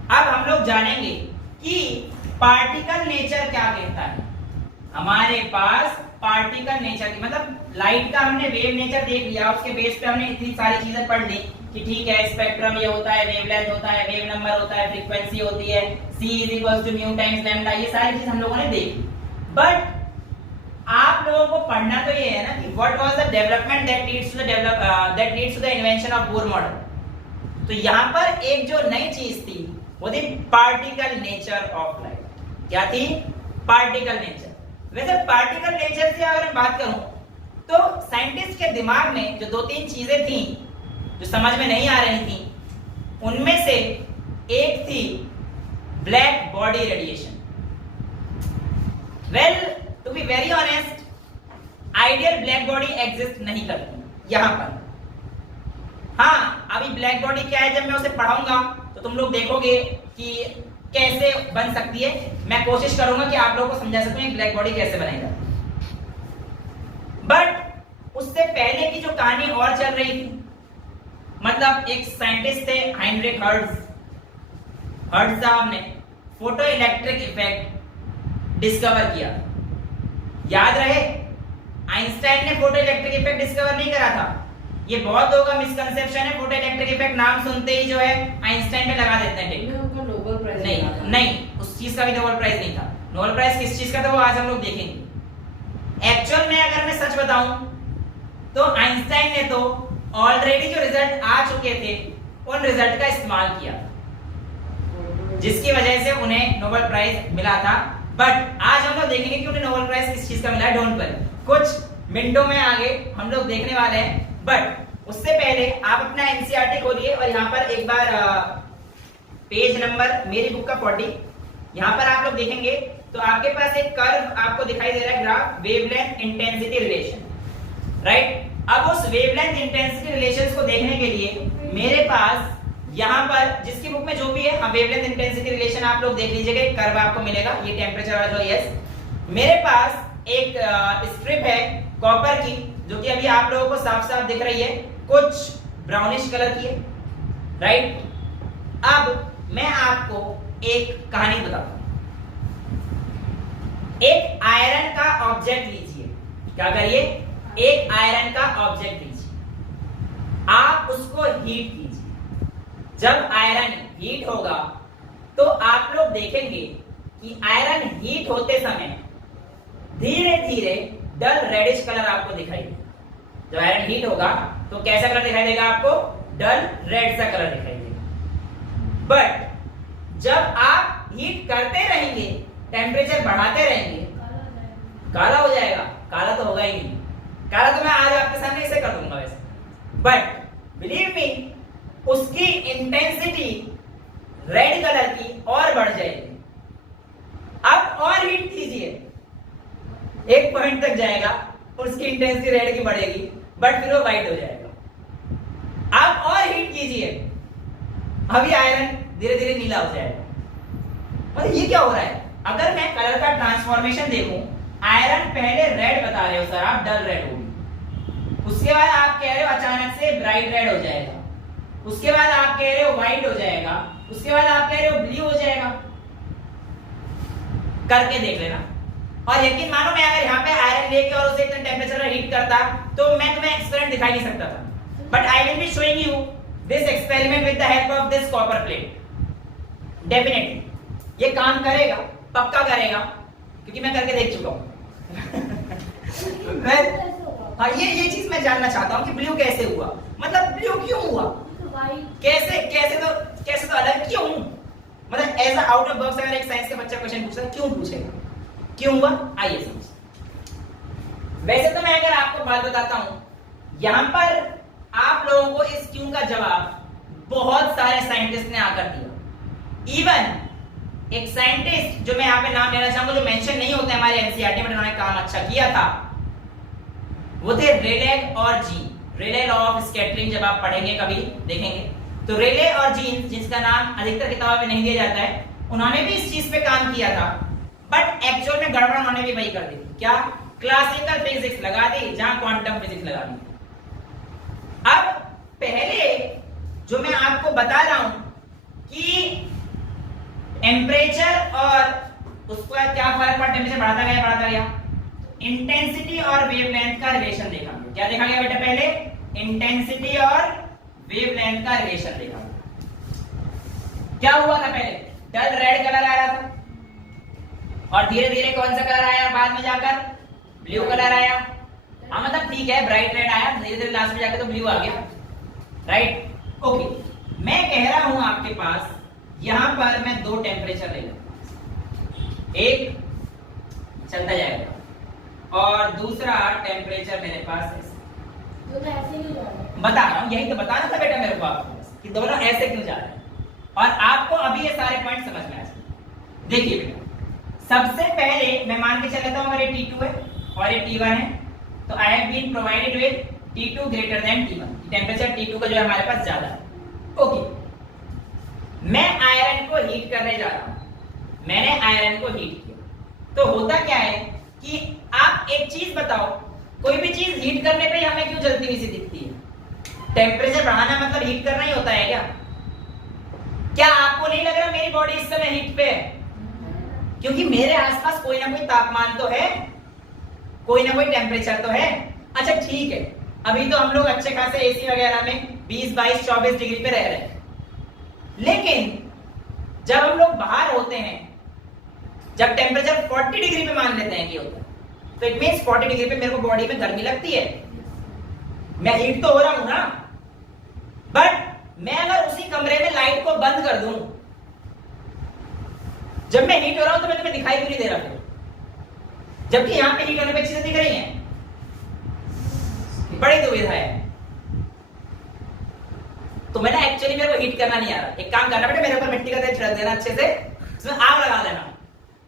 अब हम लोग जानेंगे कि पार्टिकल नेचर क्या कहता है। हमारे पास पार्टिकल नेचर की मतलब लाइट का हमने वेव नेचर देख लिया, उसके बेस पे हमने इतनी सारी चीजें पढ़ ली कि ठीक है स्पेक्ट्रम ये होता है, वेवलेंथ होता है, वेव नंबर होता है, फ्रीक्वेंसी होती है, c = μ × लैम्डा, ये सारी चीज हम लोगों ने देखी। बट आप लोगों को पढ़ना तो ये है ना कि what was the development that leads to the invention of Bohr model. तो यहाँ पर एक जो नई चीज थी वो थी पार्टिकल नेचर ऑफ लाइट। क्या थी? Particle nature. वैसे पार्टिकल नेचर से अगर मैं बात करूं तो साइंटिस्ट के दिमाग में जो दो तीन चीजें थी जो समझ में नहीं आ रही थी, उनमें से एक थी black body radiation. Well to be very honest, ideal black body exist नहीं करती यहां पर। हाँ, अभी ब्लैक बॉडी क्या है जब मैं उसे पढ़ाऊंगा तो तुम लोग देखोगे कि कैसे बन सकती है। मैं कोशिश करूंगा कि आप लोगों को समझा सकूं एक ब्लैक बॉडी कैसे बनेगा। बट उससे पहले की जो कहानी और चल रही थी, मतलब एक साइंटिस्ट थे हाइनरिक हर्ट्ज साहब ने फोटो इलेक्ट्रिक इफेक्ट डिस्कवर किया। याद रहे आइंस्टाइन ने फोटो इलेक्ट्रिक इफेक्ट डिस्कवर नहीं करा था। ये बहुत लोगों का मिसकंसेप्शन है, फोटो इलेक्ट्रिक इफेक्ट नाम सुनते ही जो है आइंस्टाइन पे लगा देते हैं। उनको नोबेल प्राइज नहीं, उस चीज का भी नोबेल प्राइज नहीं था। नोबेल प्राइज किस चीज का था वो आज हम लोग देखेंगे। एक्चुअल में अगर मैं सच बताऊं तो आइंस्टाइन ने तो ऑलरेडी जो रिजल्ट आ चुके थे उन रिजल्ट का इस्तेमाल किया, जिसकी वजह से उन्हें नोबेल प्राइज मिला था। बट आज हम लोग देखेंगे कि उन्हें नोबेल प्राइज किस चीज का मिला है। डोंट वरी, कुछ मिनटों में आगे हम लोग देखने वाले हैं। बट उससे पहले आप अपना एनसीईआरटी खोलिए और यहाँ पर एक बार पेज नंबर मेरी बुक का 40, यहाँ पर आप लोग देखेंगे तो आपके पास एक कर्व आपको दिखाई दे रहा है, graph wavelength intensity relation, right. अब उस वेवलेंथ इंटेंसिटी रिलेशंस को देखने के लिए मेरे पास यहाँ पर जिसकी बुक में जो भी है, वेवलेंथ इंटेंसिटी रिलेशन आप लोग देख लीजिएगा, एक कर्व आपको मिलेगा, ये टेम्परेचर वाला जो यस। मेरे पास एक स्ट्रिप है कॉपर की जो कि अभी आप लोगों को साफ साफ दिख रही है, कुछ ब्राउनिश कलर की है, राइट। अब मैं आपको एक कहानी बताता हूं। एक आयरन का ऑब्जेक्ट लीजिए, क्या करिए, एक आयरन का ऑब्जेक्ट लीजिए, आप उसको हीट कीजिए। जब आयरन हीट होगा तो आप लोग देखेंगे कि आयरन हीट होते समय धीरे धीरे डल रेडिश कलर आपको दिखाई देगा। जब आयरन हीट होगा तो कैसा कलर दिखाई देगा आपको? डल रेड सा कलर दिखाई देगा। बट जब आप हीट करते रहेंगे, टेम्परेचर बढ़ाते रहेंगे, काला हो जाएगा। काला तो होगा ही नहीं, काला तो मैं आज आपके सामने इसे कर दूंगा वैसे। बट बिलीव मी, उसकी इंटेंसिटी रेड कलर की और बढ़ जाएगी। अब और हीट कीजिए, एक पॉइंट तक जाएगा, उसकी इंटेंसिटी रेड की बढ़ेगी, बट फिर वो व्हाइट हो जाएगा। आप और हीट कीजिए, अभी आयरन धीरे धीरे नीला हो जाएगा। मतलब ये क्या हो रहा है? अगर मैं कलर का ट्रांसफॉर्मेशन देखूं, आयरन पहले रेड बता रहे हो सर आप, डल रेड होगी, उसके बाद आप कह रहे हो अचानक से ब्राइट रेड हो जाएगा, उसके बाद आप कह रहे हो व्हाइट हो जाएगा, उसके बाद आप कह रहे हो ब्लू हो जाएगा। करके देख लेना, और यकीन मानो मैं अगर यहाँ पे आयरन लेके और उसे इतने टेम्परेचर पर हीट करता तो मैं तुम्हें एक्सपेरिमेंट दिखाई नहीं सकता था। But I will be showing you this experiment with the help of this copper plate. Definitely ये काम करेगा, पक्का करेगा, क्योंकि मैं करके देख चुका हूँ। हाँ, ये चीज मैं जानना चाहता हूँ कि ब्लू कैसे हुआ, मतलब ब्लू क्यों हुआ, कैसे तो अलग क्यों, मतलब एज आउट ऑफ बॉक्स अगर एक साइंस के बच्चा क्वेश्चन पूछता है क्यों पूछेगा, क्यों हुआ, आइए समझ। वैसे तो मैं अगर आपको बात बताता हूं, यहां पर आप लोगों को इस क्यों का जवाब बहुत सारे साइंटिस्ट ने आकर दिया। इवन एक साइंटिस्ट जो मैं यहाँ पे नाम लेना चाहूंगा, जो मेंशन नहीं होते हमारे एनसीईआरटी में, उन्होंने काम अच्छा किया था, वो थे रेले और gene. Rayleigh law of scattering जब आप पढ़ेंगे कभी देखेंगे तो रेले और जीन, जिसका नाम अधिकतर किताबों में नहीं दिया जाता है, उन्होंने भी इस चीज पे काम किया था, बट एक्चुअल में गड़बड़ उन्होंने भी वही कर दी थी। क्या? क्लासिकल फिजिक्स लगा दी जहां क्वांटम फिजिक्स लगा दी। अब पहले जो मैं आपको बता रहा हूं कि टेम्परेचर और उसका क्या फर्क पड़ा, टेम्परेचर बढ़ाता गया, इंटेंसिटी और वेवलेंथ का रिलेशन देखा। क्या देखा गया बेटा? पहले इंटेंसिटी और वेवलेंथ का रिलेशन देखा। क्या हुआ था? पहले डल रेड कलर आ रहा था और धीरे धीरे कौन सा कलर आया? बाद में जाकर ब्लू कलर आया। हाँ मतलब ठीक है, ब्राइट रेड आया, धीरे धीरे लास्ट में जाकर तो ब्लू आ गया, राइट? ओके, मैं कह रहा हूं आपके पास यहां पर मैं दो टेम्परेचर ले लूं, एक चलता जाएगा और दूसरा टेम्परेचर मेरे पास दोनों ऐसे ही जा रहे हैं। बता रहा हूं, यही तो बताना था बेटा मेरे को आपको कि दोनों ऐसे क्यों जा रहे हैं, और आपको अभी ये सारे पॉइंट समझ में आ जाए। देखिए बेटा, सबसे पहले मैं मान के चल लेता हूं अगर ये T2 है और ये T1 है, तो I have been provided with T2 greater than T1। Temperature T2 का जो है हमारे पास ज्यादा है। ओके, मैं आयरन को हीट करने जा रहा हूं, मैंने आयरन को हीट किया, तो होता क्या है कि आप एक चीज बताओ, कोई भी चीज हीट करने पे हमें क्यों जलती हुई सी दिखती है? टेम्परेचर बढ़ाना मतलब हीट करना ही होता है क्या? क्या आपको नहीं लग रहा मेरी बॉडी इस समय हीट पे है? क्योंकि मेरे आसपास कोई ना कोई तापमान तो है, कोई ना कोई टेम्परेचर तो है। अच्छा ठीक है, अभी तो हम लोग अच्छे खासे एसी वगैरह में 20, 22, 24 डिग्री पे रह रहे हैं, लेकिन जब हम लोग बाहर होते हैं, जब टेम्परेचर 40 डिग्री पे मान लेते हैं कि होता है, तो इट मींस 40 डिग्री पे मेरे को बॉडी में गर्मी लगती है, मैं हीट तो हो रहा हूं ना। बट मैं अगर उसी कमरे में लाइट को बंद कर दूं, जब मैं हीट हो रहा हूं तो मैं तुम्हें दिखाई भी नहीं दे रहा हूं, जबकि यहां पे हीट होने पे चीजें दिख रही हैं। बड़ी दुविधा है। तो मैं ना एक्चुअली मेरे को हीट करना नहीं आ रहा, एक काम करना बेटा, मेरे ऊपर मिट्टी का तेल छिड़क देना अच्छे से, इसमें आग लगा देना,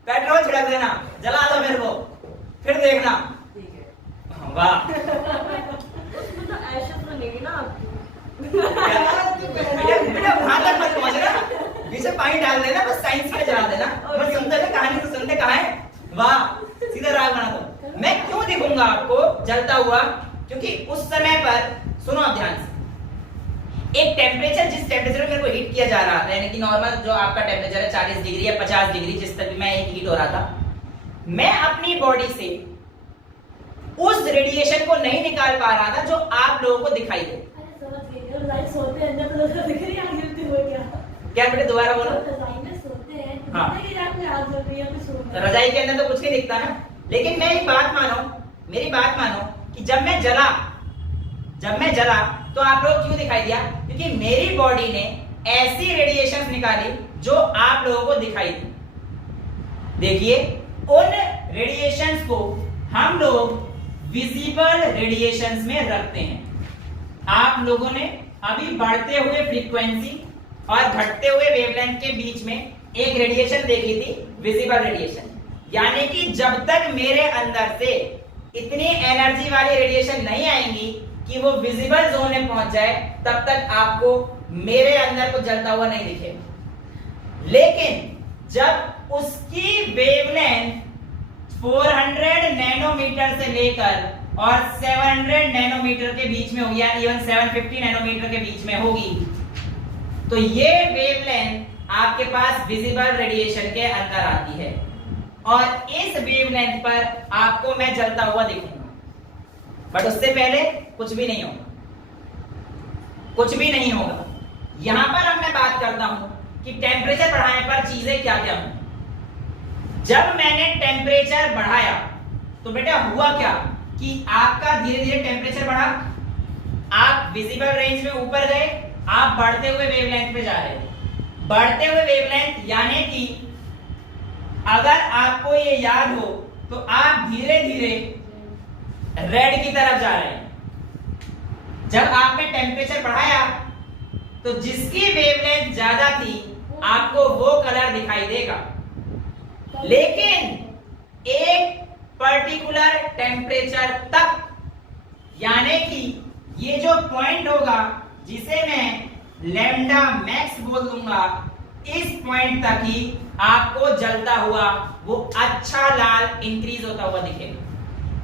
पेट्रोल छिड़क देना, जला दो मेरे को, फिर देखना। ठीक है। वाह, तो ऐशा तो नहीं ना आपकी। बेटा वहां तक मत पहुंचना, पीछे पानी डाल देना, बस साइंस के जला देना, बस सुनते थे कहानी तो सुनते कहां है। वाह, सीधा राग बना दो। मैं क्यों दिखूंगा आपको जलता हुआ? क्योंकि उस समय पर, सुनो आप ध्यान से, एक टेम्परेचर, जिस टेम्परेचर में मेरे को हीट किया जा रहा था, यानी कि नॉर्मल जो आपका टेम्परेचर है 40 डिग्री या 50 डिग्री, जिस तक मैं हीट हो रहा था, मैं अपनी बॉडी से उस रेडिएशन को नहीं निकाल पा रहा था जो आप लोगों को दिखाई दे। अरे समझ गई, और लाइट सोते हैं अंदर तो दिख रही है, आग जलती हुई क्या? क्या बेटे दोबारा बोलो? रजाई में सोते हैं, हाँ। दिखता है कि रात में आग जल रही है, कुछ सो रहे हैं। रजाई के अंदर तो कुछ नहीं दिखता ना, लेकिन मैं एक बात मानो, मेरी बात मानो कि जब मैं जला तो आप लोग क्यों दिखाई दिया? क्योंकि मेरी बॉडी ने ऐसी रेडिएशंस निकाली जो आप लोगों को दिखाई दी। देखिए, उन रेडिएशंस को हम लोग विजिबल रेडिएशंस में रखते हैं। आप लोगों ने अभी बढ़ते हुए फ्रीक्वेंसी और घटते हुए वेवलेंथ के बीच में एक रेडिएशन देखी थी, विजिबल रेडिएशन, यानी कि जब तक मेरे अंदर से इतनी एनर्जी वाली रेडिएशन नहीं आएंगी कि वो विजिबल जोन में पहुंच जाए, तब तक आपको मेरे अंदर को जलता हुआ नहीं दिखेगा। लेकिन जब उसकी वेवलेंथ 400 नैनोमीटर से लेकर और 700 नैनोमीटर के बीच में होगी, या इवन 750 नैनोमीटर के बीच में होगी, तो ये वेवलेंथ आपके पास विजिबल रेडिएशन के अंदर आती है, और इस वेवलेंथ पर आपको मैं जलता हुआ दिखूंगा। बट उससे पहले कुछ भी नहीं होगा, कुछ भी नहीं होगा। यहां पर अब मैं बात करता हूं कि टेम्परेचर बढ़ाने पर चीजें क्या क्या होंगी। जब मैंने टेम्परेचर बढ़ाया तो बेटा हुआ क्या कि आपका धीरे धीरे टेम्परेचर बढ़ा, आप विजिबल रेंज में ऊपर गए, आप बढ़ते हुए वेवलेंथ पे जा रहे हैं। बढ़ते हुए वेवलेंथ यानी कि अगर आपको ये याद हो तो आप धीरे धीरे रेड की तरफ जा रहे हैं। जब आपने टेम्परेचर बढ़ाया तो जिसकी वेवलेंथ ज्यादा थी आपको वो कलर दिखाई देगा। लेकिन एक पर्टिकुलर टेम्परेचर तक, यानी कि ये जो पॉइंट होगा जिसे मैं लैम्डा मैक्स बोल दूंगा, इस पॉइंट तक ही आपको जलता हुआ वो अच्छा लाल इंक्रीज होता हुआ दिखेगा।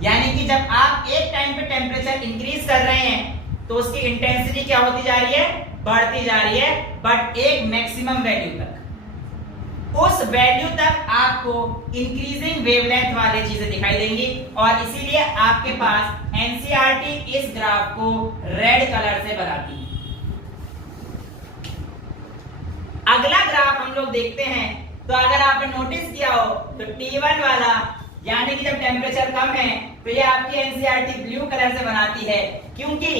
यानी कि जब आप एक टाइम पे टेम्परेचर इंक्रीज कर रहे हैं तो उसकी इंटेंसिटी क्या होती जा रही है, बढ़ती जा रही है, बट एक मैक्सिमम वैल्यू तक। उस वैल्यू तक आपको इंक्रीजिंग वेवलेंथ वाली चीजें दिखाई देंगी और इसीलिए आपके पास एनसीईआरटी इस ग्राफ को रेड कलर से बनाती है। अगला ग्राफ हम लोग देखते हैं, तो अगर आपने नोटिस किया हो तो T1 वाला, यानी कि जब टेम्परेचर कम है तो ये आपकी एनसीईआरटी ब्लू कलर से बनाती है, क्योंकि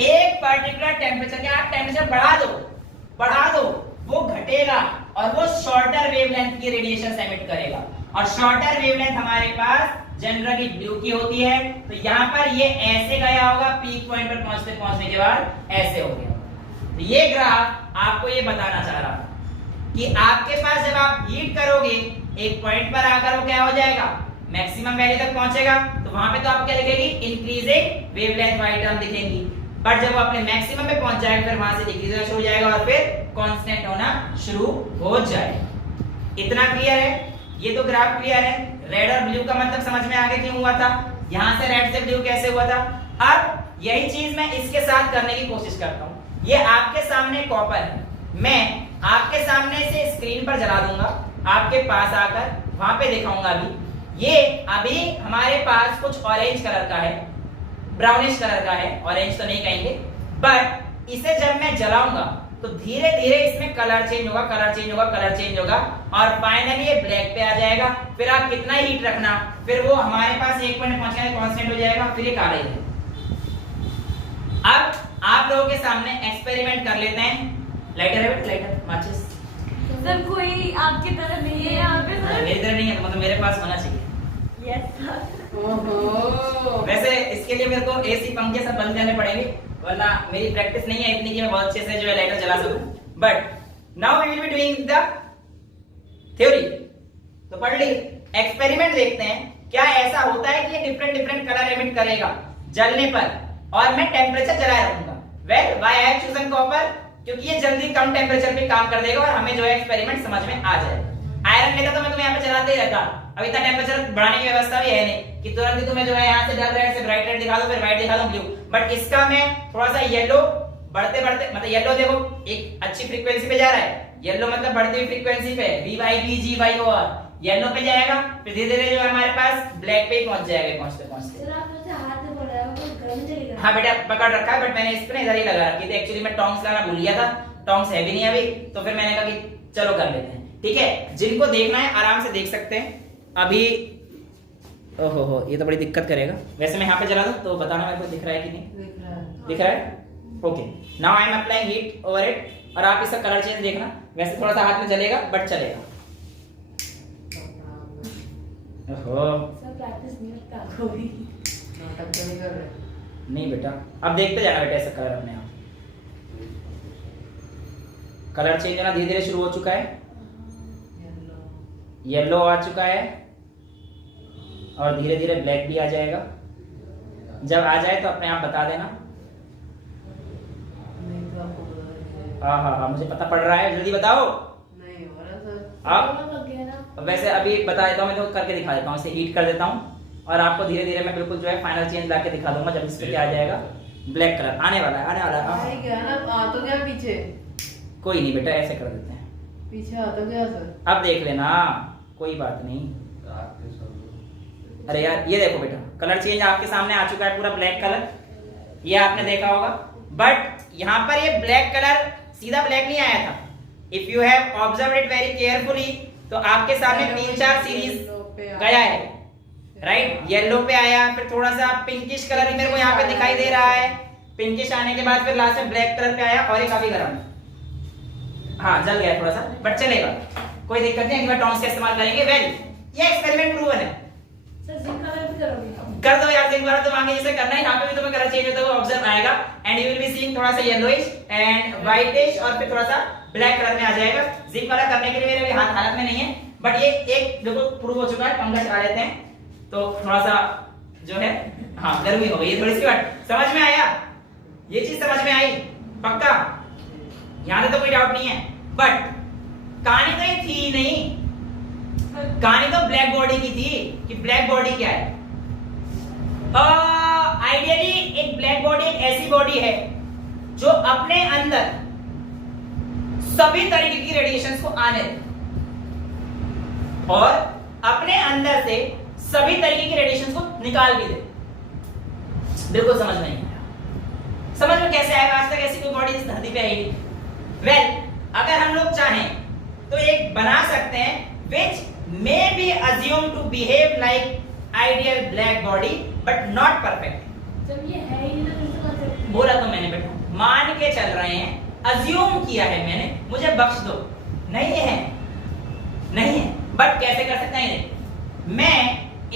एक पर्टिकुलर टेम्परेचर के आप टेम्परेचर बढ़ा दो वो घटेगा और वो शॉर्टर वेवलेंथ की रेडिएशन एमिट करेगा, और शॉर्टर वेवलेंथ हमारे पास जनरली ब्लू की होती है। तो यहाँ पर ये ऐसे गया होगा, पीक पॉइंट पर पहुंचने के बाद ऐसे हो गया। तो ये ग्राफ आपको ये बताना चाह रहा था कि आपके पास जब आप हीट करोगे एक पॉइंट पर आकर वो क्या हो जाएगा, मैक्सिमम वैल्यू तक पहुंचेगा, तो वहां पे तो आपको क्या दिखेगी, इंक्रीजिंग वेवलेंथ वाली टर्म दिखेंगी। बट जब वो अपने मैक्सिमम पे पहुंच जाएगा फिर वहां से डिक्रीज होना शुरू हो जाएगा और फिर कांस्टेंट होना शुरू हो जाएगा। इतना क्लियर है? ये तो ग्राफ क्लियर है। रेड और ब्लू का मतलब समझ में आ गया क्यों हुआ था, यहां से रेड से ब्लू कैसे हुआ था। अब यही चीज मैं इसके साथ करने की कोशिश करता हूं। ये आपके सामने कॉपर है, मैं आपके सामने से स्क्रीन पर जला दूंगा, आपके पास आकर वहां पे दिखाऊंगा। अभी हमारे पास कुछ ऑरेंज कलर का है, ब्राउनिश कलर का है, ऑरेंज तो नहीं कहेंगे, बट इसे जब मैं जलाऊंगा तो धीरे धीरे इसमें कलर चेंज होगा, कलर चेंज होगा, कलर चेंज होगा और फाइनली ये ब्लैक पे आ जाएगा। फिर आप कितना हीट रखना, फिर वो हमारे पास एक पॉइंट पहुंच के कांस्टेंट हो जाएगा, फिर ये काला ही है। अब आप लोगों के सामने एक्सपेरिमेंट कर लेते हैं। लाइटर है, लाइटर, माचिस। सर कोई आपकी तरह नहीं है यहाँ पे सर? मेरी तरह नहीं है, मतलब मेरे पास होना चाहिए। Yes sir. ओहो। वैसे इसके लिए मेरे को एसी पंखे सब बंद करने पड़ेंगे, वरना मेरी प्रैक्टिस नहीं है इतनी कि मैं बहुत अच्छे से जो है लाइटर जला सकूं। But now we will be doing the theory. तो पढ़ ली, एक्सपेरिमेंट देखते हैं क्या ऐसा होता है कि ये डिफरेंट कलर एमिट करेगा जलने पर और मैं टेम्परेचर जलाए रखूंगा। Well why I have chosen copper, क्योंकि ये जल्दी कम टेम्परेचर पे काम कर देगा और हमें जो है एक्सपेरिमेंट समझ में आ जाएगा। आयरन लेता तो मैं तुम्हें यहाँ पे चलाते ही रहता, अब इतना टेम्परेचर बढ़ाने की व्यवस्था भी है नहीं कि तुरंत ही तुम्हें जो है यहाँ से डल रेड से ब्राइट रेड दिखा दो, फिर व्हाइट दिखा दो, ब्लू। बट इसका मैं थोड़ा सा येलो बढ़ते मतलब येलो देखो एक अच्छी फ्रीक्वेंसी पे जा रहा है, येलो मतलब बढ़ती हुई फ्रीक्वेंसी पे VYBGYOR येलो पे जाएगा, फिर धीरे धीरे जो है हमारे पास ब्लैक पे ही पहुंच जाएगा पहुंचते। हाँ बेटा पकड़ रखा है, बट मैंने इस पे इधर ही लगा रखी थी। एक्चुअली मैं टॉन्ग्स लाना भूल गया था, टॉन्ग्स है भी नहीं अभी, तो फिर मैंने कहा कि चलो कर लेते हैं। ठीक है, जिनको देखना है आराम से देख सकते हैं। अभी ओहो ये तो बड़ी दिक्कत करेगा। वैसे मैं यहाँ पे जला दूं तो बताना मेरे को दिख रहा है कि नहीं दिख रहा है। Okay, now I am applying heat over it और आप इसका कलर चेंज देखना। वैसे थोड़ा सा हाथ में जलेगा बट चलेगा। ओहो नहीं बेटा, अब देखते जाना बेटा ऐसा कलर अपने आप कलर चेंज होना धीरे धीरे शुरू हो चुका है। येलो आ चुका है और धीरे धीरे ब्लैक भी आ जाएगा। जब आ जाए तो अपने आप बता देना। हाँ मुझे पता पड़ रहा है, जल्दी बताओ। नहीं हो रहा सर। आप वैसे अभी बता देता हूँ, मैं तो करके दिखा देता हूँ, इसे हीट कर देता हूँ और आपको धीरे धीरे मैं बिल्कुल जो है फाइनल चेंज लाके दिखा दूंगा। जब इस पे क्या आ जाएगा, ब्लैक कलर आने वाला है। तो क्या पीछे? कोई नहीं बेटा, ऐसे कर देते हैं, पीछे आ तो गया सर। अब देख लेना, कोई बात नहीं। अरे यार ये देखो बेटा, कलर चेंज आपके सामने आ चुका है, पूरा ब्लैक कलर, ये आपने देखा होगा। बट यहाँ पर ये ब्लैक कलर सीधा ब्लैक नहीं आया था। If you have observe it very carefully तो आपके सामने 3-4 सीरीज गया है, राइट। येलो पे आया, फिर थोड़ा सा पिंकिश कलर मेरे को यहाँ पे दिखाई दे रहा है। पिंकिश आने के बाद फिर लास्ट में ब्लैक कलर पे आया और ये काफी गर्म, हाँ जल गया थोड़ा सा, बट चलेगा, कोई दिक्कत नहीं। एक बार टॉन्स का इस्तेमाल करेंगे। वेल ये एक्सपेरिमेंट प्रूवन है। सर जिंक कलर भी करोगे? कर दो यार, जिंक वाला तो आगे जैसे करना है, यहाँ पे भी तुम्हें कलर चेंज होता हुआ ऑब्जर्व आएगा and you will be seeing थोड़ा सा येलोइश एंड व्हाइटिश और फिर थोड़ा सा ब्लैक कलर में आ जाएगा। जिंक वाला करने के लिए मेरे हाथ हालत में नहीं है, बट ये एक देखो प्रूव हो चुका है, पंखा चला लेते हैं तो थोड़ा सा जो है हाँ गर्मी हो गई थोड़ी सी, बट समझ में आया, ये चीज समझ में आई पक्का, यहाँ तो कोई डाउट नहीं है। बट कहानी तो ये थी ही नहीं, कहानी तो ब्लैक बॉडी की थी कि ब्लैक बॉडी क्या है। आइडियली एक ब्लैक बॉडी एक ऐसी बॉडी है जो अपने अंदर सभी तरीके की रेडिएशंस को आने दे और अपने अंदर से सभी तरीके की रेडिएशंस को निकाल भी दे। बिल्कुल समझ में नहीं आया, समझ में कैसे आएगा, आज तक ऐसी कोई बॉडी इस धरती पे आएगी। वेल अगर हम लोग चाहें तो एक बना सकते हैं which may be assumed to behave like ideal black body but not perfect। जब ये है ही नहीं तो इसका concept बोला तो मैंने बेटा, मान के चल रहे हैं, अज्यूम किया है मैंने, मुझे बख्श दो, नहीं है नहीं है, बट कैसे कर सकते हैं। मैं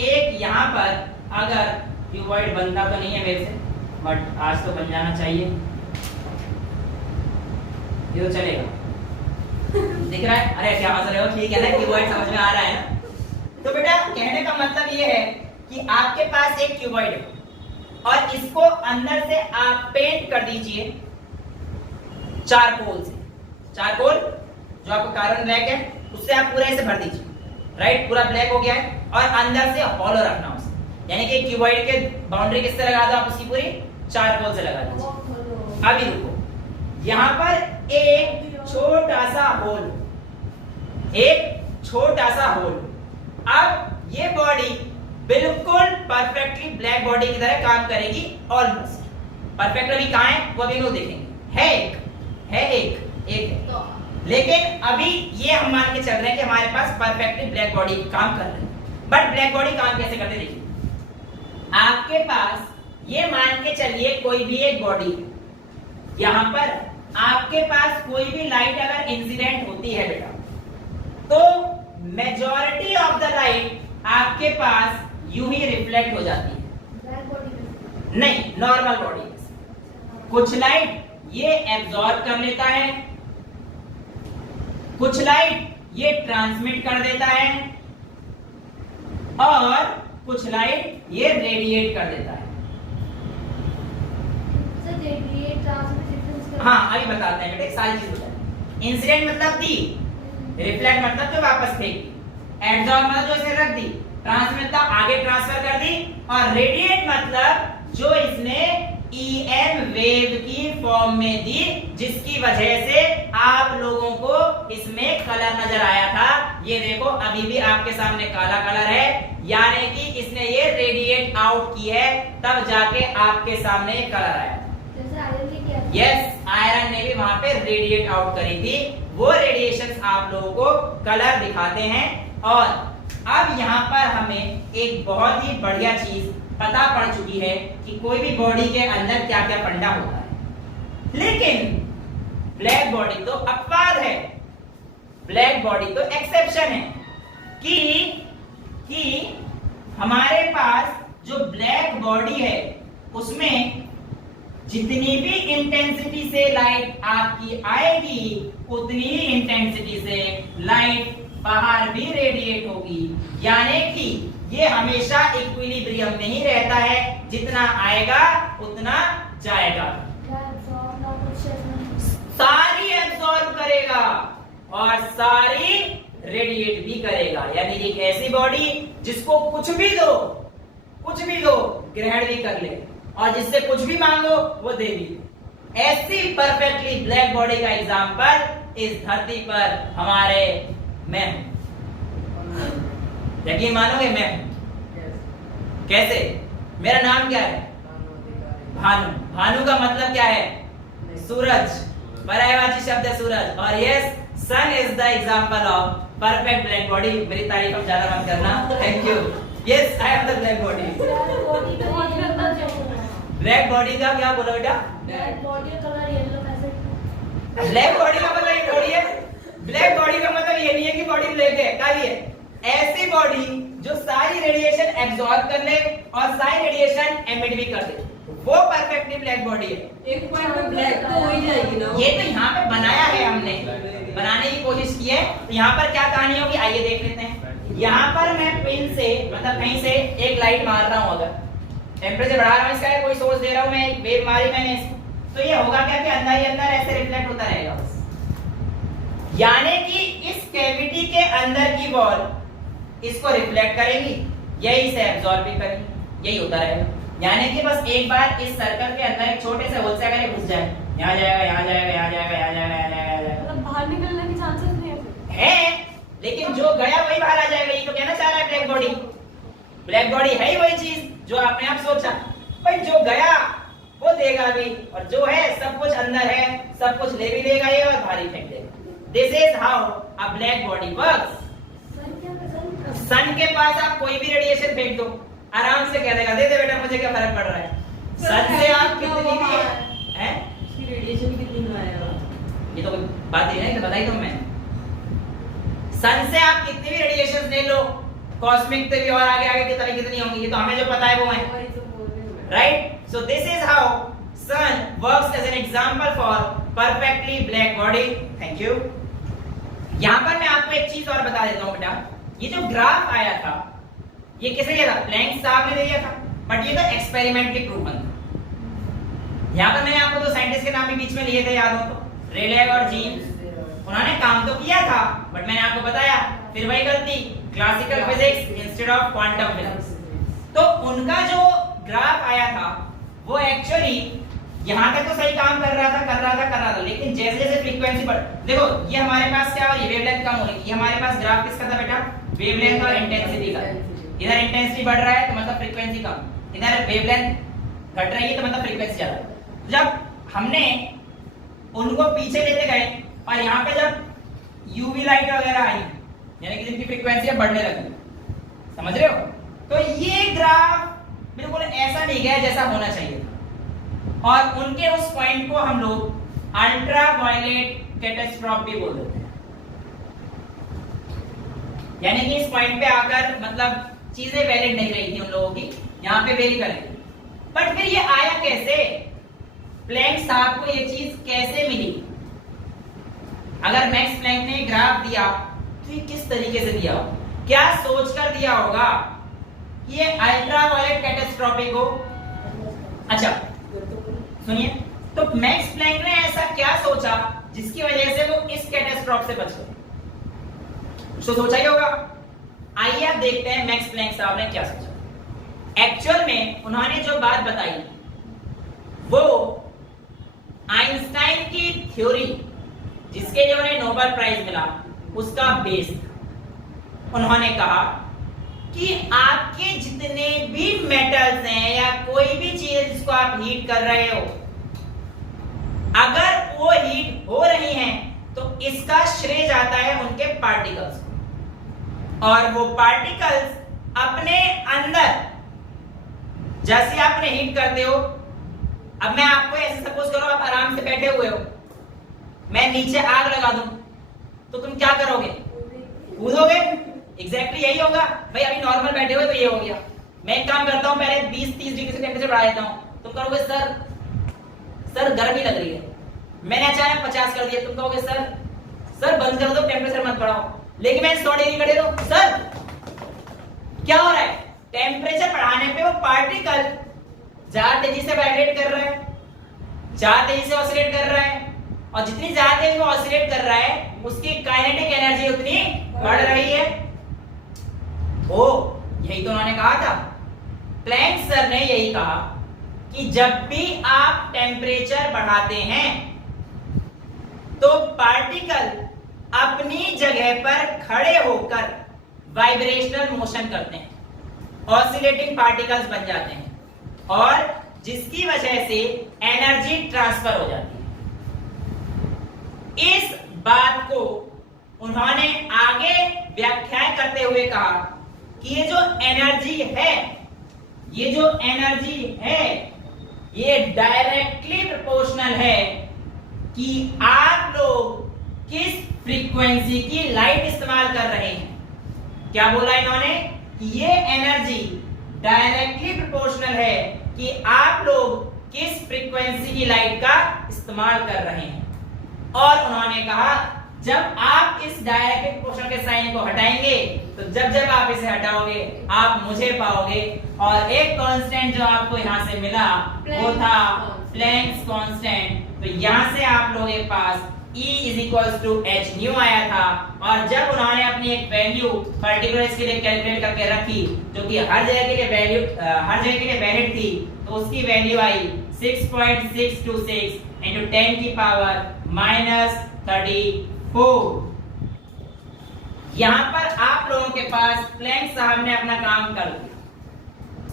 एक यहां पर अगर क्यूबॉइड बनता तो नहीं है मेरे से, बट आज तो बन जाना चाहिए, ये तो चलेगा दिख रहा है, अरे क्या हंस रहे हो, ठीक है ना, क्यूबॉइड समझ में आ रहा है ना। तो बेटा कहने का मतलब ये है कि आपके पास एक क्यूबॉइड है और इसको अंदर से आप पेंट कर दीजिए चारकोल से, चारकोल जो आपका कार्बन ब्लैक है उससे आप पूरा इसे भर दीजिए, राइट, पूरा ब्लैक हो गया है और अंदर से हॉलो रखना उसे, यानी कि क्यूबॉइड के बाउंड्री किससे लगा दो आप, उसकी पूरी चारकोल से लगा दीजिए। अभी रुको, यहां पर एक छोटा सा होल, एक छोटा सा होल, अब ये बॉडी बिल्कुल परफेक्टली ब्लैक बॉडी की तरह काम करेगी, ऑलमोस्ट परफेक्ट। अभी कहां है वो भी लोग देखेंगे, है एक है, लेकिन अभी ये हम मान के चल रहे हैं कि हमारे पास परफेक्टली ब्लैक बॉडी काम कर रही है। बट ब्लैक बॉडी काम कैसे करते देखिए, आपके पास ये मान के चलिए कोई भी एक बॉडी है, यहां पर आपके पास कोई भी लाइट अगर इंसिडेंट होती है बेटा, तो मेजॉरिटी ऑफ द लाइट आपके पास यूं ही रिफ्लेक्ट हो जाती है, ब्लैक बॉडी नहीं नॉर्मल बॉडी। कुछ लाइट ये एब्जॉर्ब कर लेता है, कुछ लाइट ये ट्रांसमिट कर देता है और कुछ लाइट ये रेडिएट कर देता है। हाँ अभी बताते हैं बेटे, एक सारी चीज बताएं। इंसिडेंट मतलब दी, रिफ्लेक्ट मतलब जो वापस फेंक, एब्जॉर्ब मतलब जो इसे रख दी, ट्रांसमिट मतलब आगे ट्रांसफर कर दी, और रेडिएट मतलब जो इसने EM वेव की फॉर्म में दी, जिसकी वजह से आप लोगों को इसमें कलर नजर आया था। ये देखो अभी भी आपके सामने काला कलर है, यानी कि इसने ये रेडिएट आउट की है, तब जाके आपके सामने कलर आया। यस, आयरन ने भी वहां पे रेडिएट आउट करी थी, वो रेडिएशंस आप लोगों को कलर दिखाते हैं। और अब यहाँ पर हमें एक बहुत ही बढ़िया चीज पता पड़ चुकी है कि कोई भी बॉडी के अंदर क्या क्या फंडा होता है, लेकिन ब्लैक बॉडी तो अपवाद है, ब्लैक बॉडी तो एक्सेप्शन है कि हमारे पास जो ब्लैक बॉडी है उसमें जितनी भी इंटेंसिटी से लाइट आपकी आएगी, उतनी ही इंटेंसिटी से लाइट बाहर भी रेडिएट होगी, यानी कि ये हमेशा इक्विलिब्रियम में ही रहता है, जितना आएगा उतना जाएगा, सारी एब्जॉर्ब करेगा और सारी रेडिएट भी करेगा। यानी एक ऐसी बॉडी जिसको कुछ भी दो ग्रहण भी कर ले और जिससे कुछ भी मांगो वो दे भी। ऐसी परफेक्टली ब्लैक बॉडी का एग्जांपल इस धरती पर हमारे मैं हूं, यकीन मानोगे मैं हूं। कैसे, मेरा नाम क्या है, भानु। भानु का मतलब क्या है, सूरज, पर्यायवाची शब्द है सूरज, और yes sun is the example of perfect black body. मेरी तारीफ अब ज्यादा मत करना, thank you. Yes I am the black body. Black body का क्या बोला बेटा, ब्लैक बॉडी का कलर येलो कैसे, ब्लैक बॉडी का मतलब ये थोड़ी है, ब्लैक बॉडी का मतलब ये नहीं है कि बॉडी ब्लैक है, क्या ये ऐसी बॉडी जो सारी रेडिएशन एब्जॉर्ब कर ले और सारी रेडिएशन एमिट भी कर दे, वो परफेक्टली ब्लैक बॉडी है। एक पॉइंट में ब्लैक तो हो ही जाएगी ना, ये तो यहाँ पे बनाया है हमने, बनाने की कोशिश की है। तो यहाँ पर क्या कहानी होगी आइए देख लेते हैं। यहाँ पर मैं पिन से मतलब कहीं से एक लाइट मार रहा हूँ, अगर टेम्परेचर बढ़ा रहा हूँ इसका, कोई सोर्स दे रहा हूँ मैं, एक वेव मारी मैंने इसको, तो ये होगा क्या कि अंदर ही अंदर ऐसे रिफ्लेक्ट होता रहेगा बस। यानी कि इस कैविटी के अंदर की वॉल इसको रिफ्लेक्ट करेगी, यही से एब्जॉर्ब भी करेगी, यही होता रहेगा। यानी कि बस एक बार इस सर्कल के अंदर एक छोटे से होल से अगर घुस जाए, यहाँ जाएगा, यहाँ जाएगा, यहाँ जाएगा, यहाँ जाएगा, यहाँ जाएगा, यहाँ जाएगा, मतलब बाहर निकलने के चांसेस नहीं है, लेकिन जो गया वही बाहर आ जाएगा। ये तो कहना चाह रहा है ब्लैक बॉडी, ब्लैक बॉडी है ही वही चीज जो आपने आप सोचा, भाई जो गया वो देगा भी, और जो है सब कुछ अंदर है, सब कुछ ले भी लेगा ये और बाहर ही फेंक देगा। This is how a black body works. Sun के पास आप कोई भी रेडिएशन फेंक दो, आराम से कह देगा दे दे बेटा, मुझे क्या फर्क पड़ रहा है। सन से आप कितनी भी हैं, इसकी रेडिएशन कितनी में आएगा, ये तो कोई बात ही नहीं, तो बताई तो मैं। सन से आप कितनी भी रेडिएशंस ले लो, कॉस्मिक से भी और आगे आगे की तरह कितनी होंगी, ये तो हमें जो पता है वो है, right. So this is how sun works as an example for perfectly black body. Thank you. यहां पर मैं आपको एक चीज और बता देता हूं बेटा, ये जो ग्राफ आया था ये किसे दिया था, प्लैंक साहब ने दिया था, बट ये तो एक्सपेरिमेंटली प्रूवन था। यहां पर मैंने आपको दो साइंटिस्ट के नाम भी बीच में लिए थे, याद हो तो, रेले और जीन्स। उन्होंने काम तो किया था, बट मैंने आपको बताया फिर वही गलती, classical physics instead of quantum physics. तो उनका जो ग्राफ आया था वो एक्चुअली यहां तक तो सही काम कर रहा था, लेकिन जैसे जैसे फ्रीक्वेंसी बढ़, देखो ये हमारे पास क्या हो रही है, वेवलेंथ कम हो रही है, ये हमारे पास ग्राफ किसका था बेटा, वेवलेंथ और इंटेंसिटी का। इधर इंटेंसिटी बढ़ रहा है तो मतलब फ्रीक्वेंसी कम, इधर वेवलेंथ घट रही है तो मतलब फ्रीक्वेंसी ज्यादा। जब हमने उनको पीछे लेते गए और यहाँ पे जब यूवी लाइट वगैरह आई, यानी कि जिनकी फ्रीक्वेंसी बढ़ने लगी, समझ रहे हो, तो ये ग्राफ बिल्कुल ऐसा नहीं गया जैसा होना चाहिए था, और उनके उस पॉइंट को हम लोग अल्ट्रा वायलेट कैटास्ट्रॉफी बोल देते हैं। यानी कि इस पॉइंट पे आकर मतलब चीजें वैलिड नहीं रही थी उन लोगों की, यहाँ पे वेरी करेंगे। बट फिर ये आया कैसे, प्लैंक साहब को ये चीज कैसे मिली? अगर मैक्स प्लैंक ने ग्राफ दिया तो ये किस तरीके से दिया, क्या सोचकर दिया होगा कि ये अल्ट्रा वायलेट कैटास्ट्रॉफी को, अच्छा सुनिए, तो मैक्स प्लैंक ने ऐसा क्या सोचा जिसकी वजह से वो इस कैटास्ट्रॉफ से बच गए, तो सोचा ही होगा। आइए आप देखते हैं मैक्स प्लैंक साहब ने क्या सोचा। एक्चुअल में उन्होंने जो बात बताई वो आइंस्टाइन की थ्योरी, जिसके लिए उन्हें नोबेल प्राइज मिला, उसका बेस था। उन्होंने कहा कि आपके जितने भी मेटल्स हैं या कोई भी चीज जिसको आप हीट कर रहे हो, अगर वो हीट हो रही हैं तो इसका श्रेय जाता है उनके पार्टिकल्स को, और वो पार्टिकल्स अपने अंदर, जैसे आपने हीट करते हो, अब मैं आपको ऐसे सपोज करो आप आराम से बैठे हुए हो, मैं नीचे आग लगा दूं तो तुम क्या करोगे, कूदोगे, एग्जैक्टली यही होगा। भाई अभी नॉर्मल बैठे हुए तो ये हो गया, मैं एक काम करता हूं पहले 20-30 डिग्री से टेंपरेचर बढ़ा देता हूं, तुम कहोगे सर गर्मी लग रही है, मैंने अचानक 50 कर दिया, तुम कहोगे सर बंद कर दो, टेंपरेचर मत बढ़ाओ। लेकिन मैं 100 डिग्री कर दो, सर क्या हो रहा है, टेंपरेचर बढ़ाने पे वो पार्टिकल ज्यादा तेजी से वाइब्रेट कर रहा है, ज्यादा तेजी से ऑसिलेट कर रहा है, और जितनी ज्यादा तेज वो ऑसिलेट कर रहा है उसकी काइनेटिक एनर्जी उतनी बढ़ रही है। ओ यही तो उन्होंने कहा था, प्लैंक सर ने यही कहा कि जब भी आप टेम्परेचर बढ़ाते हैं तो पार्टिकल अपनी जगह पर खड़े होकर वाइब्रेशनल मोशन करते हैं, ऑसिलेटिंग पार्टिकल्स बन जाते हैं, और जिसकी वजह से एनर्जी ट्रांसफर हो जाती है। इस बात को उन्होंने आगे व्याख्या करते हुए कहा कि ये जो एनर्जी है ये डायरेक्टली प्रोपोर्शनल है कि आप लोग किस फ्रीक्वेंसी की लाइट इस्तेमाल कर रहे हैं। क्या बोला इन्होंने कि ये एनर्जी डायरेक्टली प्रोपोर्शनल है कि आप लोग किस फ्रीक्वेंसी की लाइट का इस्तेमाल कर रहे हैं। और उन्होंने कहा जब आप इस डायरेक्ट पोर्शन के साइन को हटाएंगे तो जब आप इसे हटाओगे आप मुझे पाओगे, और एक कांस्टेंट जो आपको यहां से मिला वो था प्लैंक्स कांस्टेंट। तो यहां से आप लोगों के पास E is equals to h new आया था, और जब उन्होंने अपनी एक वैल्यू पर्टिकुलर इसके लिए कैलकुलेट करके रखी जो कि हर जगह के लिए वैलिड थी, तो उसकी वैल्यू आई 6.626 into 10 की पावर -34। यहां पर आप लोगों के पास प्लैंक साहब ने अपना काम कर दिया।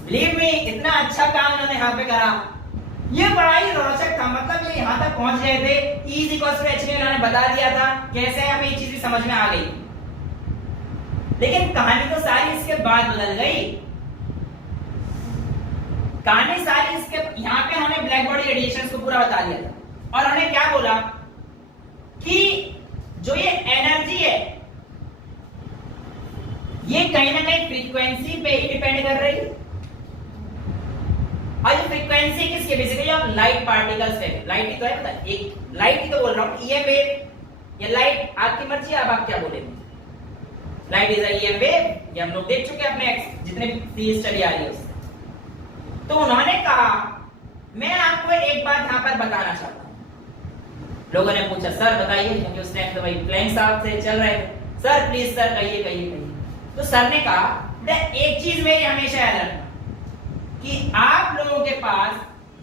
बिलीव मी, इतना अच्छा काम उन्होंने यहां पे करा, ये बड़ा ही रोचक था। मतलब ये यहां तक पहुंच गए थे, E = h में उन्होंने बता दिया था, कैसे हमें ये चीज भी समझ में आ गई। लेकिन कहानी तो सारी इसके बाद बदल गई। कहानी सारी इसके यहां पे उन्होंने ब्लैक बॉडी रेडिएशन को पूरा बता दिया था, और उन्होंने क्या बोला कि जो ये एनर्जी है ये कहीं ना कहीं फ्रीक्वेंसी पे ही डिपेंड कर रही है। और ये फ्रीक्वेंसी किसके बेसिकली आप लाइट पार्टिकल्स पे, लाइट ही तो है, पता एक लाइट ही तो बोल रहा हूं, ईएम वेव। ये लाइट आपकी मर्जी है, अब आप क्या बोलेंगे। Light is a EM wave, ये हम लोग देख चुके हैं अपने जितने भी स्टडी आ रही है उससे। तो उन्होंने कहा मैं आपको एक बात यहां पर बताना चाहता हूं। लोगों ने पूछा सर बताइए, क्योंकि उस टाइम तो भाई प्लैंक साहब से चल रहे थे, सर प्लीज सर कहिए कहिए कहिए। तो सर ने कहा एक चीज मेरी हमेशा याद रखना कि आप लोगों के पास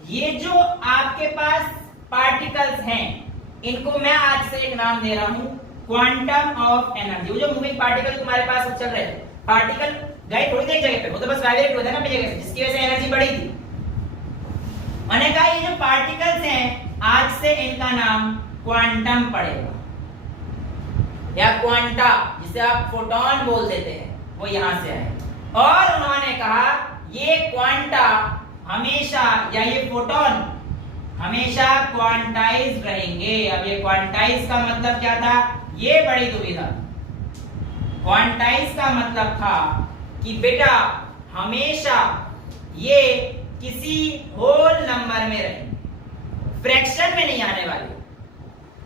ये जो आपके पास पार्टिकल्स हैं, इनको मैं आज से एक नाम दे रहा हूं क्वांटम ऑफ एनर्जी। वो जो मूविंग पार्टिकल तुम्हारे पास चल रहे थे, पार्टिकल गए थोड़ी देर जगह पे, वो तो बस वाइब्रेट होते ना अपनी जगह से, जिसकी वजह से एनर्जी बढ़ी थी। मैंने कहा ये जो पार्टिकल्स हैं आज से इनका नाम क्वांटम पड़ेगा, या क्वांटा, जिसे आप फोटोन बोल देते हैं, वो यहां से आए। और उन्होंने कहा ये क्वांटा हमेशा, या ये फोटोन हमेशा क्वांटाइज रहेंगे। अब ये क्वांटाइज का मतलब क्या था, ये बड़ी दुविधा। क्वांटाइज का मतलब था कि बेटा हमेशा ये किसी होल नंबर में रहेंगे, फ्रैक्शन में नहीं आने वाले,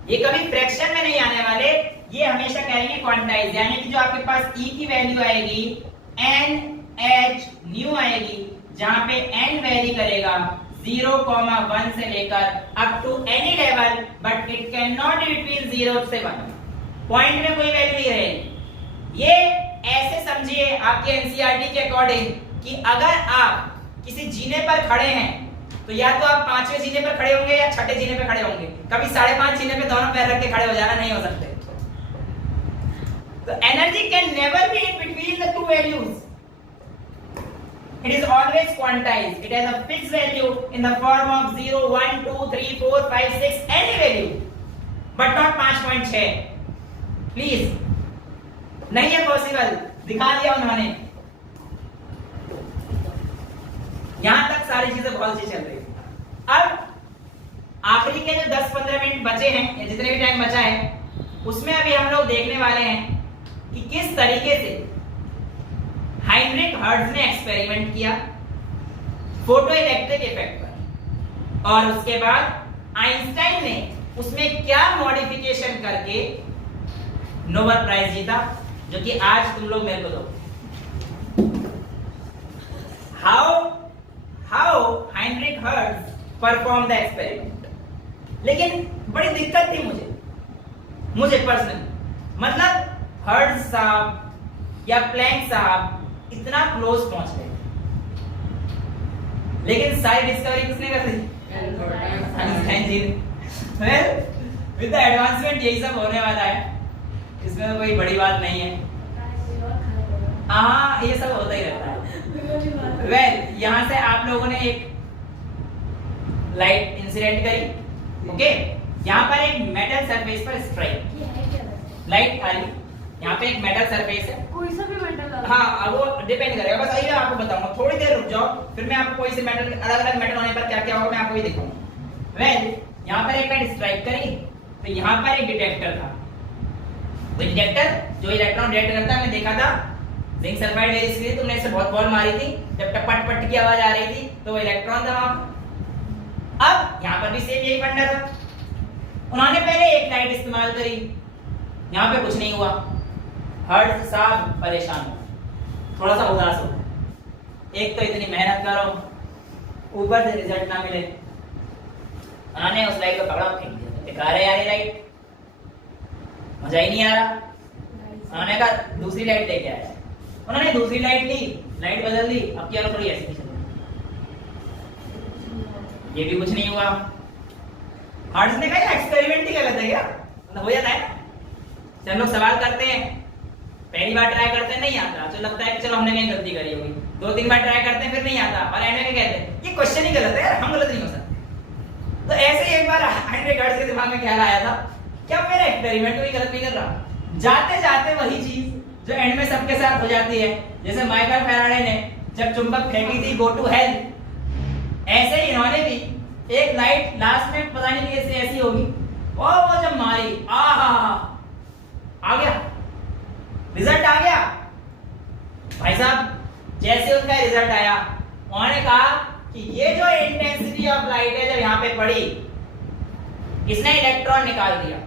ये कभी फ्रैक्शन में नहीं आने वाले, ये हमेशा कहेंगे क्वांटाइज। यानी कि जो आपके पास E की वैल्यू आएगी NH न्यू आएगी, जहां पे n वेरी करेगा 0,1 से लेकर up to any level, but it can not be between 0 से 1। पॉइंट में कोई वैल्यू नहीं रहेगी। ये ऐसे समझिए आपके एनसीईआरटी के अकॉर्डिंग कि अगर आप किसी जीने पर खड़े हैं तो या तो आप 5वें जीने पर खड़े होंगे या 6ठे जीने पर खड़े होंगे, कभी 5.5 जीने पे दोनों पैर रख के खड़े हो जाना नहीं हो सकते। तो energy can never be in between the two values, it is always quantized, it has a fixed value in the form of 0 1 2 3 4 5 6 any value, but not 5.6। Please नहीं है पॉसिबल, दिखा दिया उन्होंने। यहां तक सारी चीजें बहुत अच्छी चल रही है। अब आखिरी के जो 10-15 मिनट बचे हैं, या जितने भी टाइम बचा है, उसमें अभी हम लोग देखने वाले हैं कि किस तरीके से हाइनरिक हर्ट्ज ने एक्सपेरिमेंट किया फोटो इलेक्ट्रिक इफेक्ट पर, और उसके बाद आइंस्टाइन ने उसमें क्या मॉडिफिकेशन करके नोबेल प्राइज जीता, जो कि आज तुम लोग मेरे को दो। How Heinrich hertz perform the experiment. लेकिन बड़ी दिक्कत थी मुझे पर्सनली, मतलब हर्ट्ज साहब या प्लैंक साहब इतना क्लोज पहुंच गए, लेकिन सारी डिस्कवरी किसने कर दी, आइंस्टाइन जी ने। विद द एडवांसमेंट यही सब होने वाला है, इसमें तो कोई बड़ी बात नहीं है। हाँ ये सब होता ही रहता है। वेल यहां से आप लोगों ने एक लाइट इंसिडेंट करी, ओके। यहाँ पर एक मेटल सरफेस पर स्ट्राइक लाइट आई, यहाँ पे एक मेटल सरफेस है, कोई सा भी मेटल। हाँ वो डिपेंड करेगा, बस आइए आपको बताऊंगा, थोड़ी देर रुक जाओ, फिर मैं आपको कोई से मेटल, अलग अलग मेटल होने पर क्या क्या होगा मैं आपको भी दिखाऊंगा। वेल यहाँ पर एक लाइट स्ट्राइक करी, तो यहाँ पर एक डिटेक्टर था। वो डिटेक्टर जो इलेक्ट्रॉन डिटेक्ट करता है, हमने देखा था जिंक सल्फाइड वेरी स्क्रीन, तुमने इससे बहुत बॉल मारी थी, जब टपट पट की आवाज आ रही थी तो वो इलेक्ट्रॉन था वहां। अब यहाँ पर भी सेम यही फंडा था। उन्होंने पहले एक लाइट इस्तेमाल करी, यहाँ पे कुछ नहीं हुआ। हर्ष साहब परेशान हो, थोड़ा सा उदास हो, एक तो इतनी मेहनत करो ऊपर से रिजल्ट ना मिले। उन्होंने उस लाइट को पकड़ा फेंक दिया, बेकार है यार ये लाइट, मजा ही नहीं आ रहा। उन्होंने कहा दूसरी लाइट लेके आया, उन्होंने दूसरी लाइट ली, लाइट बदल दी, अब क्या थोड़ी ऐसी चल रही, ये भी कुछ नहीं हुआ। हर्ष ने कहा एक्सपेरिमेंट ही गलत है क्या, मतलब हो जाता है ना, हम लोग सवाल करते हैं, पहली बार ट्राई करते हैं नहीं आता, तो लगता है कि चलो हमने कहीं गलती करी होगी, 2-3 बार ट्राई करते हैं फिर नहीं आता, और एंड में कहते हैं ये क्वेश्चन ही गलत है यार, हम गलत नहीं हो सकते। तो ऐसे ही एक बार हेनरी हर्ट्ज के दिमाग में ख्याल आया था, क्या मेरा एक्सपेरिमेंट कोई गलत नहीं कर रहा। जाते जाते वही चीज जो एंड में सबके साथ हो जाती है, जैसे माइकल फैराडे ने जब चुंबक फेंकी थी गो टू हेल, ऐसे ही इन्होंने भी एक लाइट लास्ट में पता नहीं कैसे ऐसी होगी, और वो जब मारी आ गया रिजल्ट, आ गया भाई साहब। जैसे उनका रिजल्ट आया उन्होंने कहा कि ये जो इंटेंसिटी ऑफ लाइट है जब यहाँ पे पड़ी, इसने इलेक्ट्रॉन निकाल दिया,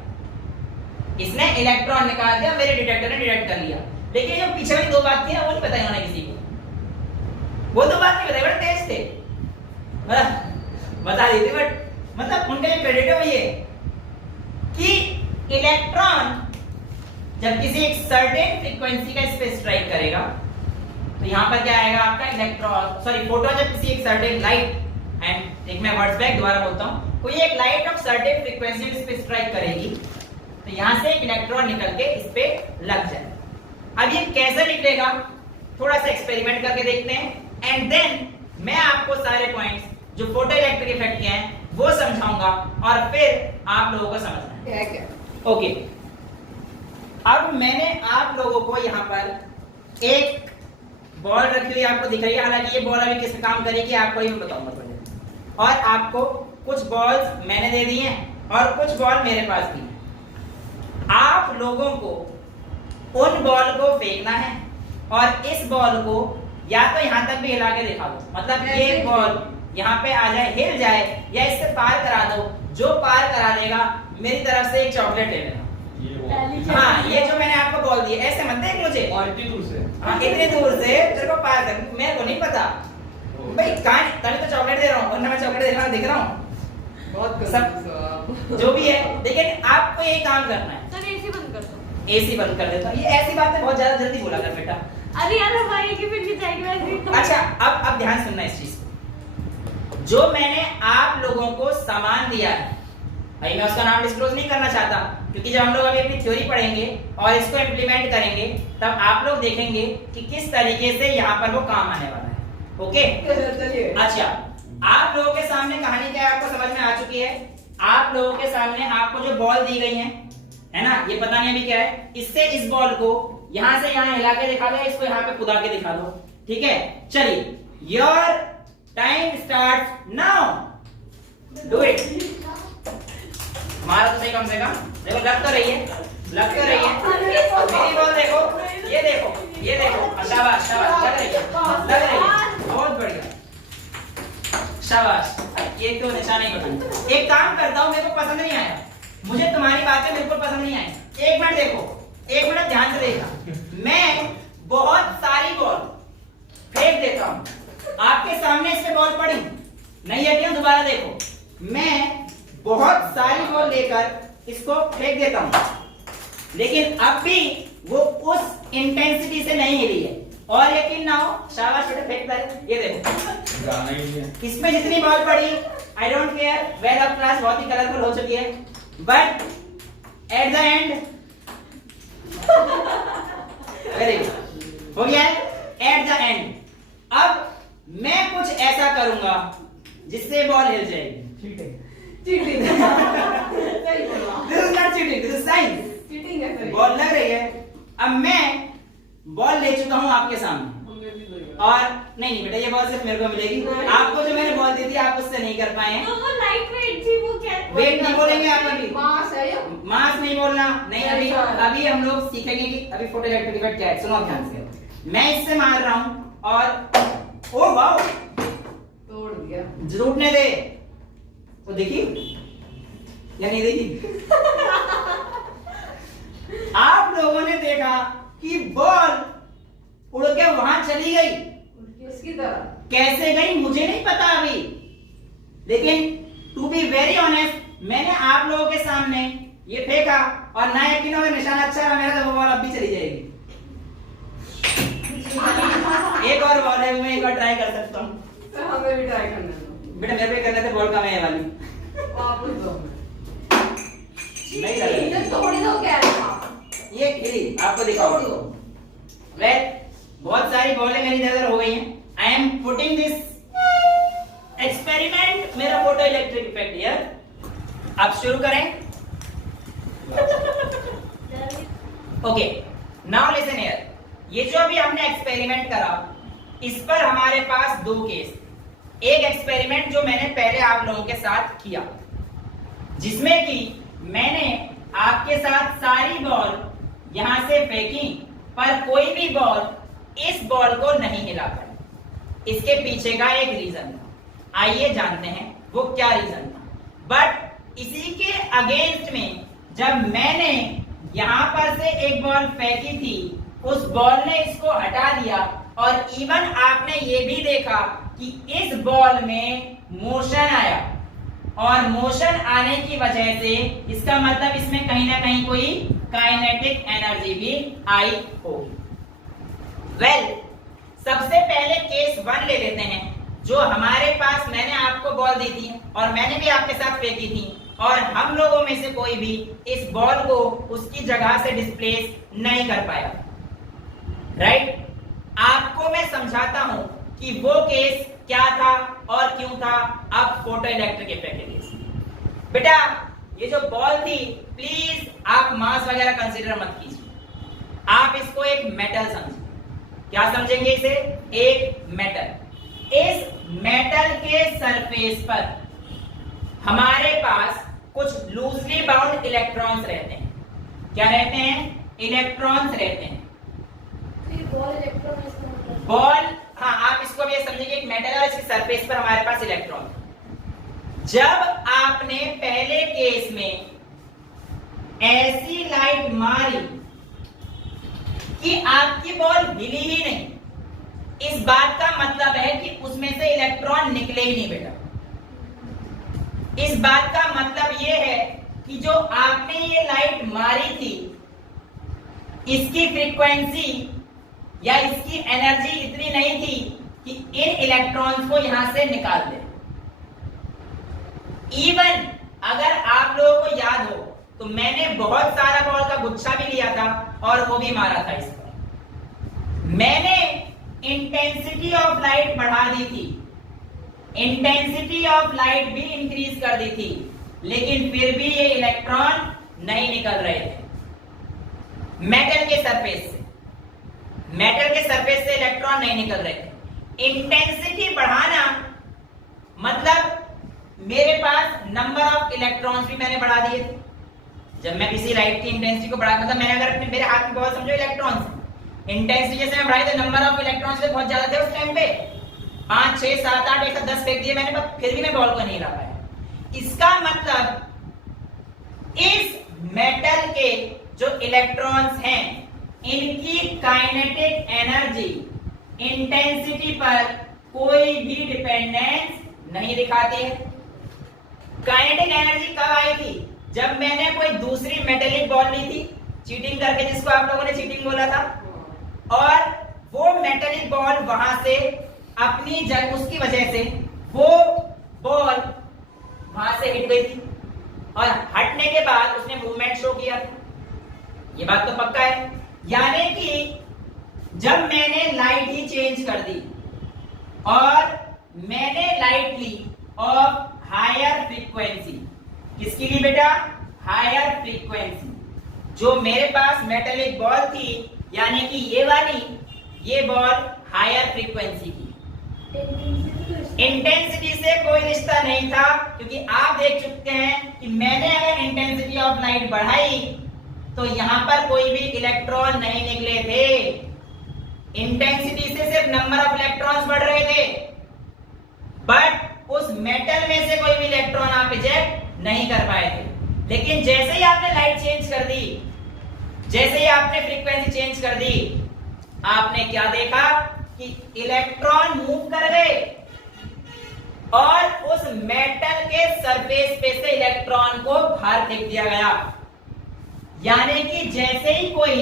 इसने इलेक्ट्रॉन निकाल दिया, मेरे डिटेक्टर ने डिटेक्ट कर लिया। लेकिन जो पीछे वाली दो बात थी ना वो नहीं बताई उन्होंने किसी को, वो दो बात नहीं बताई, बड़े तेज थे, बता दी थी, बट मतलब उनका क्रेडिट है ये कि इलेक्ट्रॉन जब किसी एक सर्टेन फ्रीक्वेंसी का स्पेस स्ट्राइक करेगा तो यहाँ पर क्या आएगा आपका इलेक्ट्रॉन, सॉरी फोटोन, जब किसी एक सर्टेन लाइट, एंड एक मैं वर्ड्स बैक दोबारा बोलता हूँ, कोई एक लाइट ऑफ सर्टेन फ्रीक्वेंसी इस पे स्ट्राइक करेगी तो यहाँ से एक इलेक्ट्रॉन निकल के इस पे लग जाए। अब ये कैसे निकलेगा थोड़ा सा एक्सपेरिमेंट करके देखते हैं, एंड देन मैं आपको सारे पॉइंट्स जो फोटो इलेक्ट्रिक इफेक्ट के हैं वो समझाऊंगा और फिर आप लोगों को समझना है। ओके, अब मैंने आप लोगों को यहाँ पर एक बॉल रखी हुई आपको दिख रही है, हालांकि ये बॉल अभी किस काम करेगी आपको ही मैं बताऊंगा पहले, और आपको कुछ बॉल्स मैंने दे दी हैं और कुछ बॉल मेरे पास भी हैं। आप लोगों को उन बॉल को फेंकना है और इस बॉल को या तो यहाँ तक भी हिला के दिखा दो, मतलब ये बॉल यहाँ पे आ जाए, हिल जाए, या इससे पार करा दो, जो पार करा देगा मेरी तरफ से एक चॉकलेट ले लेना। हाँ, ये जो मैंने आपको बॉल दी ऐसे मत देख मुझे, और इतनी दूर से, हाँ इतने दूर से तेरे को पार कर, मेरे को नहीं पता भाई, कहां तभी तो चॉकलेट दे रहा हूँ, वरना मैं चॉकलेट देना दिख रहा हूँ बहुत सब जो भी है, लेकिन आपको ये काम करना है। सर एसी बंद कर दो। एसी बंद कर देता हूँ, ये ऐसी बातें बहुत ज्यादा जल्दी बोला कर बेटा। अरे यार हमारी की फिर जाएगी वैसे। अच्छा, अब ध्यान सुनना इस चीज को, जो मैंने आप लोगों को सामान दिया है, भाई मैं उसका नाम डिस्क्लोज नहीं करना चाहता, क्योंकि जब हम लोग अभी अपनी थ्योरी पढ़ेंगे और इसको इम्प्लीमेंट करेंगे तब आप लोग देखेंगे कि किस तरीके से यहाँ पर वो काम आने वाला है। ओके चलिए। अच्छा, आप लोगों के सामने कहानी क्या है आपको समझ में आ चुकी है। आप लोगों के सामने आपको जो बॉल दी गई है ना, ये पता नहीं अभी क्या है, इससे इस बॉल को यहाँ से यहाँ हिला के दिखा दो, इसको यहाँ पे खुदा के दिखा दो, ठीक है। चलिए, your time start now, do it. मारा तो सही कम से कम, देखो लग तो रही है, लग तो रही है, मेरी बॉल देखो, ये देखो, ये देखो, शाबाश शाबाश, लग रही है, बहुत बढ़िया, शाबाश। ये तो निशान ही बताना। एक काम करता हूँ, मेरे को पसंद नहीं आया, मुझे तुम्हारी बातें बिल्कुल पसंद नहीं आई। एक मिनट देखो, एक मिनट ध्यान से देखना, मैं बहुत सारी बॉल फेंक देता हूँ, आपके सामने इस पे बॉल पड़ी नहीं है, क्यों दोबारा देखो, मैं बहुत सारी बॉल लेकर इसको फेंक देता हूं, लेकिन अब भी वो उस इंटेंसिटी से नहीं हिली है, और यकीन ना हो, शाबाश बेटा फेंकता है, ये देखो जाना ही नहीं है। इसमें जितनी बॉल पड़ी, I don't care, well of class बहुत ही कलरफुल हो चुकी है, but at the end very good हो गया है। एट द एंड अब मैं कुछ ऐसा करूंगा जिससे बॉल हिल जाएगी। Cheating This is not cheating, this is science. Cheating है सर। बॉल लग रही है, अब मैं बॉल ले चुका हूं आपके सामने, और नहीं बेटा ये बॉल सिर्फ मेरे को मिलेगी, आपको जो मैंने बॉल दी थी आप उससे नहीं कर पाए हैं। तो वो लाइट वेट थी, वो क्या वेट नहीं बोलेंगे आप अभी, मास है ये। मास नहीं बोलना, नहीं अभी अभी हम लोग सीखेंगे कि अभी फोटो इलेक्ट्रिक इफेक्ट क्या है। सुनो ध्यान से, मैं इससे मार रहा हूं और ओ वाओ तोड़ दिया। टूटने दे, वो देखी या नहीं देखी? बॉल उड़ के वहां चली गई। उसकी तरह कैसे गई मुझे नहीं पता अभी, लेकिन टू बी वेरी ऑनेस्ट मैंने आप लोगों के सामने ये फेंका और ना यकीन होगा निशान अच्छा रहा मेरा तो वो बॉल अब भी चली जाएगी। एक और बॉल है, मैं एक बार ट्राई कर सकता हूँ। तो हमें भी ट्राई करना दो। बेटा मेरे पे करने से बॉल कम है ये वाली। वापस दो। नहीं कर रहे। ये तोड़ दो क्या है? ये खिली आपको दिखाओ। वेल बहुत सारी बॉलें मेरी नजर हो गई हैं। I am putting this experiment मेरा फोटो इलेक्ट्रिक इफेक्ट हियर। अब शुरू करें। Okay now listen here. ये जो अभी हमने एक्सपेरिमेंट करा इस पर हमारे पास दो केस। एक एक्सपेरिमेंट जो मैंने पहले आप लोगों के साथ किया जिसमें कि मैंने आपके साथ सारी बॉल यहां से फेंकी पर कोई भी बॉल इस बॉल को नहीं हिला पाई। इसके पीछे का एक रीजन था, आइए जानते हैं वो क्या रीजन था। बट इसी के अगेंस्ट में जब मैंने यहां पर से एक बॉल फेंकी थी उस बॉल ने इसको हटा दिया और इवन आपने ये भी देखा कि इस बॉल में मोशन आया और मोशन आने की वजह से इसका मतलब इसमें कहीं ना कहीं कोई काइनेटिक एनर्जी भी आई होगी। वेल सबसे पहले केस 1 ले लेते हैं जो हमारे पास मैंने आपको बॉल दी थी और मैंने भी आपके साथ फेंकी थी और हम लोगों में से कोई भी इस बॉल को उसकी जगह से डिस्प्लेस नहीं कर पाया। राइट? आपको मैं समझाता हूं कि वो केस क्या था और क्यों था। अब फोटो इलेक्ट्रिक इफेक्ट केस। बेटा ये जो बॉल थी प्लीज आप मास वगैरह कंसीडर मत कीजिए, आप इसको एक मेटल समझिए। क्या समझेंगे इसे? एक मेटल। इस मेटल के सरफेस पर हमारे पास कुछ लूजली बाउंड इलेक्ट्रॉन्स रहते हैं। क्या रहते हैं? इलेक्ट्रॉन्स रहते हैं। बॉल, हाँ आप इसको भी समझिए एक मेटल है और इसकी सरफेस पर हमारे पास इलेक्ट्रॉन। जब आपने पहले केस में ऐसी लाइट मारी कि आपकी बॉल हिली ही नहीं, इस बात का मतलब है कि उसमें से इलेक्ट्रॉन निकले ही नहीं बेटा। इस बात का मतलब यह है कि जो आपने ये लाइट मारी थी इसकी फ्रीक्वेंसी या इसकी एनर्जी इतनी नहीं थी कि इन इलेक्ट्रॉन्स को यहां से निकाल दे। इवन अगर आप लोगों को याद हो तो मैंने बहुत सारा बॉल का गुच्छा भी लिया था और वो भी मारा था इस पर। मैंने इंटेंसिटी ऑफ लाइट बढ़ा दी थी, इंटेंसिटी ऑफ लाइट भी इंक्रीज कर दी थी, लेकिन फिर भी ये इलेक्ट्रॉन नहीं निकल रहे थे मेटल के सरफेस से। मेटल के सरफेस से इलेक्ट्रॉन नहीं निकल रहे थे। इंटेंसिटी बढ़ाना मतलब मेरे पास नंबर ऑफ इलेक्ट्रॉन्स भी मैंने बढ़ा दिए थे। जब मैं किसी लाइट की इंटेंसिटी को बढ़ा, मतलब मैंने अगर अपने मेरे हाथ में बॉल समझो इलेक्ट्रॉन्स, इंटेंसिटी जैसे मैं बढ़ाई तो नंबर ऑफ इलेक्ट्रॉन्स भी बहुत ज्यादा थे उस टाइम पे, 5 6 7 8 एक 10 फेंक दिए मैंने, पर फिर भी मैं बॉल को नहीं हिला पाया। इसका मतलब इस मेटल के जो इलेक्ट्रॉन्स हैं इनकी काइनेटिक एनर्जी इंटेंसिटी पर कोई भी डिपेंडेंस नहीं दिखाती है। काइनेटिक एनर्जी कब आई थी? जब मैंने कोई दूसरी मेटेलिक बॉल ली थी चीटिंग करके, जिसको आप लोगों ने चीटिंग बोला था, और वो मेटेलिक बॉल वहां से अपनी जगह, उसकी वजह से वो बॉल वहां से हिट गई थी और हटने के बाद उसने मूवमेंट शो किया था। ये बात तो पक्का है। यानी कि जब मैंने लाइट ही चेंज कर दी और मैंने लाइट ली ऑफ हायर फ्रीक्वेंसी, किसकी ली बेटा? Higher frequency. जो मेरे पास मेटेलिक बॉल थी यानी कि ये वाली, ये बॉल हायर फ्रीक्वेंसी की। इंटेंसिटी से कोई रिश्ता नहीं था, क्योंकि आप देख चुके हैं कि मैंने अगर इंटेंसिटी ऑफ लाइट बढ़ाई तो यहां पर कोई भी इलेक्ट्रॉन नहीं निकले थे। इंटेंसिटी से सिर्फ नंबर ऑफ इलेक्ट्रॉन्स बढ़ रहे थे, बट उस मेटल में से कोई भी इलेक्ट्रॉन आप इजेक्ट नहीं कर पाए थे। लेकिन जैसे ही आपने लाइट चेंज कर दी, जैसे ही आपने फ्रीक्वेंसी चेंज कर दी, आपने क्या देखा कि इलेक्ट्रॉन मूव कर गए और उस मेटल के सरफेस पे से इलेक्ट्रॉन को बाहर फेंक दिया गया। यानी कि जैसे ही कोई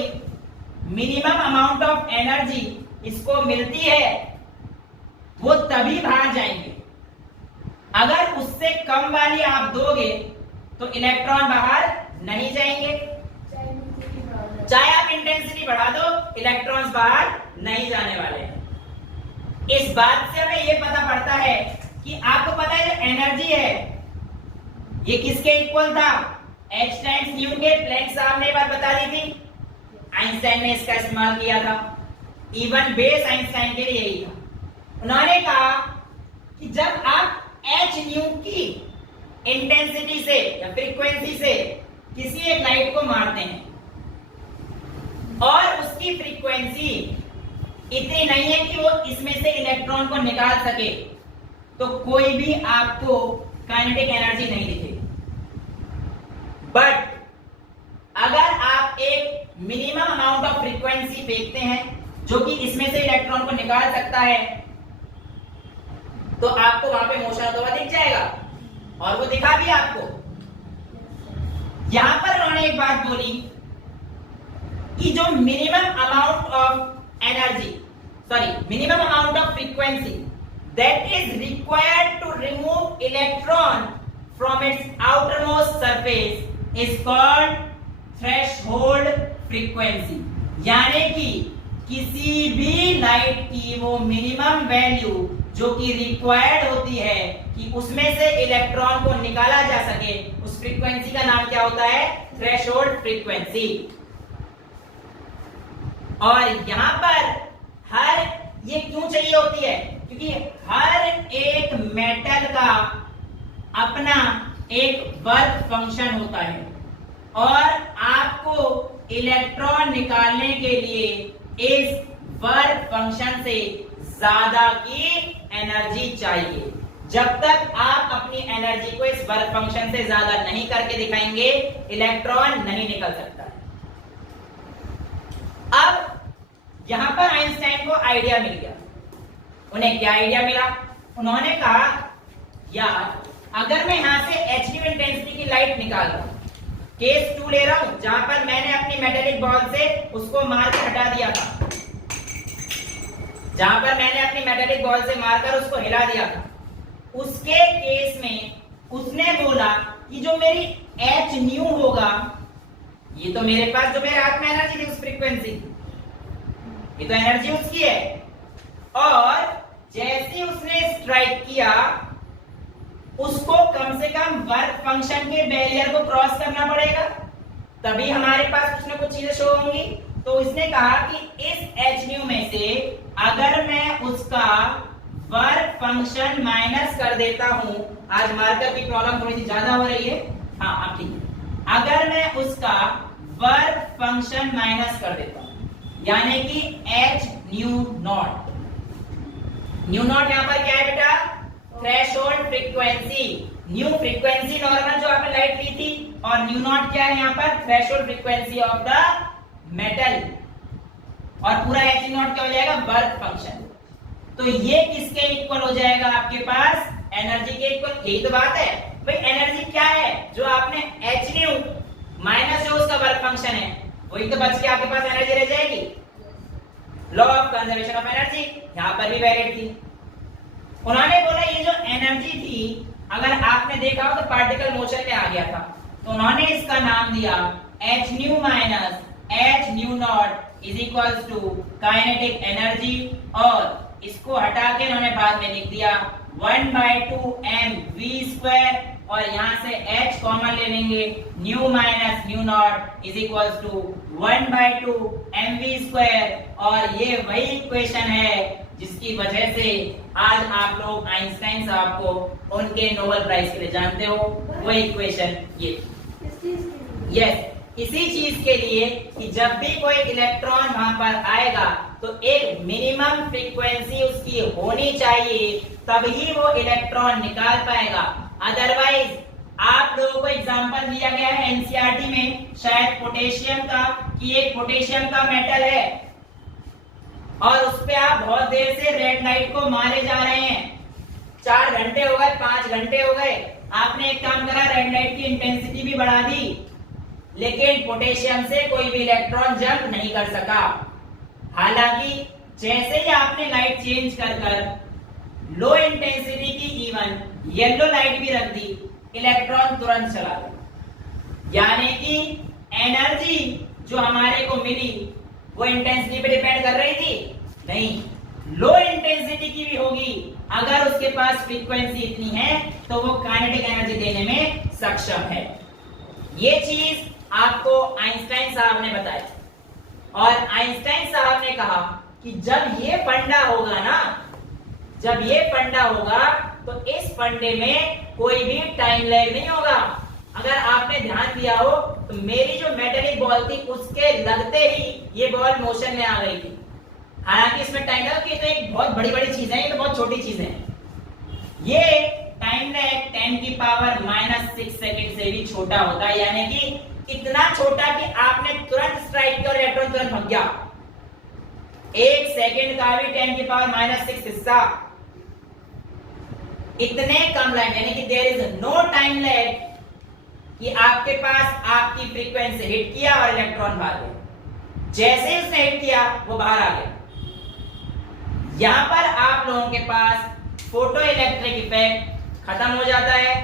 मिनिमम अमाउंट ऑफ एनर्जी इसको मिलती है वो तभी बाहर जाएंगे। अगर उससे कम वाली आप दोगे तो इलेक्ट्रॉन बाहर नहीं जाएंगे। चाहे आप इंटेंसिटी बढ़ा दो, इलेक्ट्रॉन्स बाहर नहीं जाने वाले हैं। इस बात से हमें यह पता पड़ता है कि आपको पता है जो एनर्जी है ये किसके इक्वल था? H टाइम्स न्यू के। प्लैंक साहब ने बात बता दी थी, आइंस्टाइन ने इसका इस्तेमाल किया था। इवन बेस आइंस्टाइन के लिए यही था। उन्होंने कहा कि जब आप H न्यू की इंटेंसिटी से या फ्रीक्वेंसी से किसी एक लाइट को मारते हैं और उसकी फ्रीक्वेंसी इतनी नहीं है कि वो इसमें से इलेक्ट्रॉन को निकाल सके, तो कोई भी आपको काइनेटिक एनर्जी नहीं दिखेगी। बट अगर आप एक मिनिमम अमाउंट ऑफ फ्रीक्वेंसी फेंकते हैं जो कि इसमें से इलेक्ट्रॉन को निकाल सकता है, तो आपको वहां पे मोशन होता हुआ दिख जाएगा, और वो दिखा भी आपको। यहां पर उन्होंने एक बात बोली कि जो minimum amount of energy, minimum amount of frequency that is required to remove electron from its outermost surface is called threshold frequency। यानी कि किसी भी लाइट की वो मिनिमम वैल्यू जो कि रिक्वायर्ड होती है कि उसमें से इलेक्ट्रॉन को निकाला जा सके, उस फ्रीक्वेंसी का नाम क्या होता है? Threshold frequency. और यहां पर हर ये क्यों चाहिए होती है? क्योंकि हर एक मेटल का अपना एक वर्क फंक्शन होता है और आपको इलेक्ट्रॉन निकालने के लिए इस वर्क फंक्शन से ज्यादा की एनर्जी चाहिए। जब तक आप अपनी एनर्जी को इस वर्क फंक्शन से ज्यादा नहीं करके दिखाएंगे, इलेक्ट्रॉन नहीं निकल सकता। अब यहां पर आइंस्टाइन को आइडिया मिल गया। उन्हें क्या आइडिया मिला? उन्होंने कहा यार अगर मैं यहां से h न्यू इंटेंसिटी की लाइट निकाल रहा हूं, केस 2 ले रहा हूं जहां पर मैंने अपनी मेटेलिक बॉल से उसको मार के हटा दिया था, जहां पर मैंने अपनी मेटेलिक बॉल से मारकर उसको हिला दिया था, उसके केस में उसने बोला कि जो मेरी h न्यू होगा, ये तो मेरे पास जो मेरे हाथ में एनर्जी थी उस फ्रीक्वेंसी, ये तो एनर्जी उसकी है, और जैसे उसने स्ट्राइक किया उसको कम से कम वर्क फंक्शन के बैरियर को क्रॉस करना पड़ेगा, तभी हमारे पास कुछ ना कुछ चीजें शो होंगी। तो इसने कहा कि इस h न्यू में से अगर मैं उसका वर्क फंक्शन माइनस कर देता हूं, आज मार्कर की प्रॉब्लम थोड़ी सी ज्यादा हो रही है, हाँ अब ठीक है, अगर मैं उसका वर्क फंक्शन माइनस कर देता हूं, यानी कि h nu not, new not यहां पर क्या है बेटा? Threshold frequency. New frequency normal जो आपने लाइट ली थी, और न्यू नॉट क्या है यहां पर? Threshold frequency of the metal, और पूरा h नॉट क्या हो जाएगा? Work function. तो ये किसके इक्वल हो जाएगा? आपके पास एनर्जी के इक्वल। यही तो बात है भाई, एनर्जी क्या है? जो आपने h न्यू माइनस जो उसका वर्क फंक्शन है, वही तो बच के आपके पास एनर्जी रह जाएगी। Law of conservation of energy यहां पर भी वैलिड थी। उन्होंने बोला ये जो एनर्जी थी, अगर आपने देखा हो तो पार्टिकल मोशन में आ गया था, तो उन्होंने इसका नाम दिया h nu minus h nu naught is equals to kinetic energy, और इसको हटा के उन्होंने बाद में लिख दिया 1/2 mv², और यहां से h कॉमन ले लेंगे, nu minus nu naught is equals to 1/2 mv², और ये वही इक्वेशन है जिसकी वजह से आज आप लोग आइंस्टाइन साहब को उनके नोबेल प्राइज के लिए जानते हो। वो इक्वेशन ये, यस, इसी चीज के लिए कि जब भी कोई इलेक्ट्रॉन वहां पर आएगा तो एक मिनिमम फ्रीक्वेंसी उसकी होनी चाहिए, तभी वो इलेक्ट्रॉन निकाल पाएगा। अदरवाइज आप लोगों को एग्जांपल दिया गया है एनसीईआरटी में शायद पोटेशियम का, कि एक पोटेशियम का मेटल है, और उस पे आप बहुत देर से रेड लाइट को मारे जा रहे हैं। 4 घंटे हो गए, 5 घंटे हो गए, आपने एक काम करा, रेड लाइट की इंटेंसिटी भी बढ़ा दी, लेकिन पोटेशियम से कोई भी इलेक्ट्रॉन जंप नहीं कर सका। हालांकि जैसे ही आपने लाइट चेंज कर कर लो इंटेंसिटी की इवन येलो लाइट भी रख दी, इलेक्ट्रॉन तुरंत चला गया। यानी कि एनर्जी जो हमारे को मिली वो इंटेंसिटी पे डिपेंड कर रही थी? नहीं, लो इंटेंसिटी की भी होगी, अगर उसके पास फ्रीक्वेंसी इतनी है तो वो काइनेटिक एनर्जी देने में सक्षम है। ये चीज आपको आइंस्टाइन साहब ने बताया, और आइंस्टाइन साहब ने कहा कि जब ये फंडा होगा ना, जब ये फंडा होगा तो इस फंडे में कोई भी टाइम लैग नहीं होगा। अगर आपने ध्यान दिया हो तो मेरी जो मेटेलिक बॉल थी उसके लगते ही ये बॉल मोशन में आ गई थी। हालांकि इसमें टाइम लैग की तो एक बहुत बड़ी बड़ी चीज है, ये तो बहुत छोटी चीज है। ये टाइम लैग 10 की पावर -6 सेकंड से भी छोटा होता है, यानी कि इतना छोटा कि आपने तुरंत स्ट्राइक किया और इलेक्ट्रॉन तुरंत भाग गया। 1 सेकंड का भी 10 की पावर -6 हिस्सा, इतने कम लाइन, यानी कि there is no time lag कि आपके पास आपकी फ्रीक्वेंसी हिट किया और इलेक्ट्रॉन बाहर गया। जैसे ही उसने हिट किया वो बाहर आ गया। यहां पर आप लोगों के पास फोटो इलेक्ट्रिक इफेक्ट खत्म हो जाता है,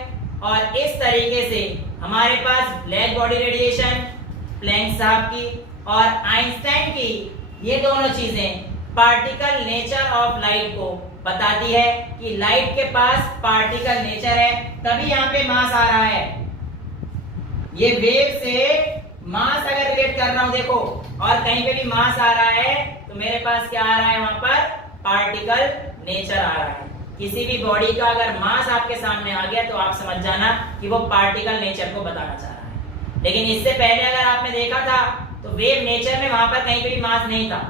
और इस तरीके से हमारे पास ब्लैक बॉडी रेडिएशन, प्लैंक साहब की और आइंस्टाइन की ये दोनों चीजें पार्टिकल नेचर ऑफ लाइट को बताती है कि लाइट के पास पार्टिकल नेचर है, तभी यहां पे मास आ रहा है। ये वेव से मास अगर रिलेट कर रहा हूं देखो, और कहीं पे भी मास आ रहा है तो मेरे पास क्या आ रहा है, वहां पर पार्टिकल नेचर आ रहा है। किसी भी बॉडी का अगर मास आपके सामने आ गया तो आप समझ जाना कि वो पार्टिकल नेचर को बताना चाह रहा है। लेकिन इससे पहले अगर आपने देखा था तो वेव नेचर में वहां पर कहीं पे भी मास नहीं था।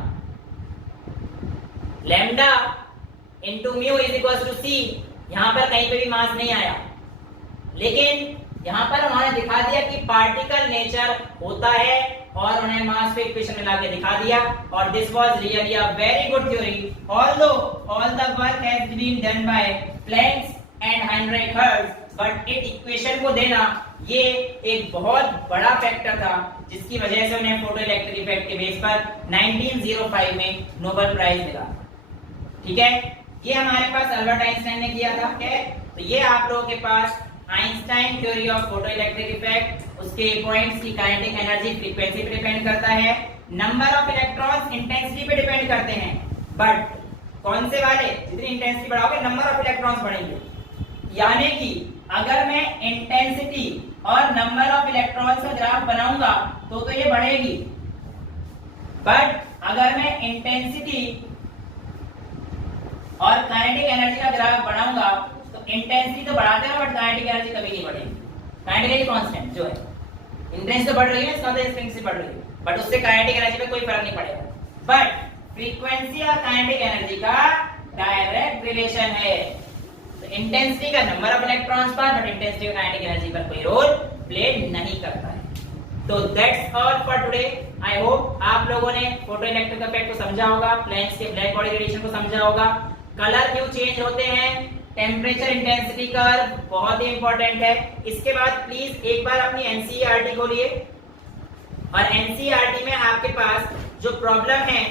Lambda into mu is equal to C, यहां पर कहीं पे भी मास नहीं आया, लेकिन यहां पर उन्होंने दिखा दिया कि पार्टिकल नेचर होता है, और उन्हें मास पे इक्वेशन मिला के दिखा दिया। और this was really a very good theory, although all the work has been done by Planck and Henry Hertz, but it equation को देना ये एक बहुत बड़ा फैक्टर था, जिसकी वजह से उन्हें फोटो इलेक्ट्रिक इफेक्ट के बेस पर 1905 में नोबेल प्राइज मिला। ठीक है, ये हमारे पास अल्बर्ट आइंस्टाइन ने किया था। तो ये आप लोगों के पास Einstein theory of photo electric effect, उसके पॉइंट्स की काइनेटिक एनर्जी फ्रीक्वेंसी पे डिपेंड करता है, नंबर ऑफ इलेक्ट्रॉन्स इंटेंसिटी पे डिपेंड करते हैं, बट कौन से वाले, जितनी इंटेंसिटी बढ़ाओगे नंबर ऑफ इलेक्ट्रॉन्स बढ़ेंगे। यानी कि अगर मैं इंटेंसिटी और नंबर ऑफ इलेक्ट्रॉन्स का ग्राफ बनाऊंगा तो ये बढ़ेगी, बट अगर मैं इंटेंसिटी और काइनेटिक एनर्जी का ग्राफ बनाऊंगा तो इंटेंसिटी तो बढ़ाते हैं बट काइनेटिक एनर्जी कभी नहीं बढ़ेगी। काइनेटिक एनर्जी कांस्टेंट जो है, इंटेंसिटी तो बढ़ रही है, इसका मतलब स्प्रिंग से बढ़ रही है, बट उससे काइनेटिक एनर्जी पे कोई फर्क नहीं पड़ेगा। बट फ्रीक्वेंसी और काइनेटिक एनर्जी का डायरेक्ट रिलेशन है। तो इंटेंसिटी का नंबर ऑफ इलेक्ट्रॉन्स पर, बट इंटेंसिटी और काइनेटिक एनर्जी पर कोई रोल प्ले नहीं करता है। तो that's all for today. I hope आप लोगों ने फोटो इलेक्ट्रिक इफेक्ट को समझा होगा, प्लैंक्स के ब्लैक बॉडी रेडिएशन को समझा होगा, कलर क्यों चेंज होते हैं, टेम्परेचर इंटेंसिटी कर्व बहुत ही इंपॉर्टेंट है। इसके बाद प्लीज एक बार अपनी एनसीईआरटी खोलिए, और एनसीईआरटी में आपके पास जो प्रॉब्लम है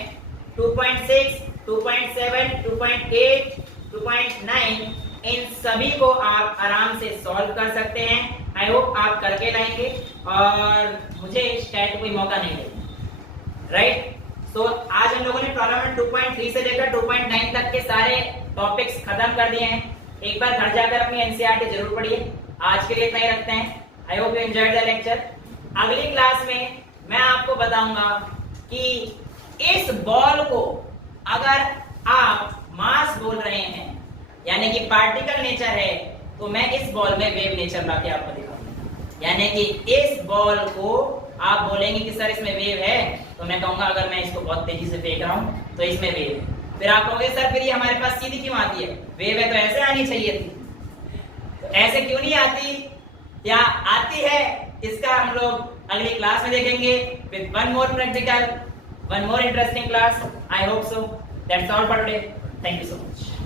2.6, 2.7, 2.8, 2.9, इन सभी को आप आराम से सॉल्व कर सकते हैं। आई होप आप करके लाएंगे और मुझे शायद कोई मौका नहीं देगा, राइट। सो आज हम लोगों ने प्रॉब्लम 2.3 से लेकर 2.9 तक के सारे टॉपिक्स खत्म कर दिए हैं। एक बार घर जाकर अपनी एनसीईआरटी जरूर पढ़िए। आज के लिए इतना ही रखते हैं। I hope you enjoyed the lecture. अगली क्लास में मैं आपको बताऊंगा कि इस बॉल को अगर आप मास बोल रहे हैं, यानी कि पार्टिकल नेचर है, तो मैं इस बॉल में वेव नेचर ला के आपको दिखाऊंगा। यानी कि इस बॉल को आप बोलेंगे कि सर इसमें वेव है, तो मैं कहूंगा अगर मैं इसको बहुत तेजी से फेंक रहा हूं तो इसमें वेव है। फिर आप कहोगे सर फिर ये हमारे पास सीधी क्यों आती है, वेव है तो ऐसे आनी चाहिए थी, तो ऐसे क्यों नहीं आती या आती है, इसका हम लोग अगली क्लास में देखेंगे with one more practical, one more interesting class. I hope so. That's all for today, thank you so much.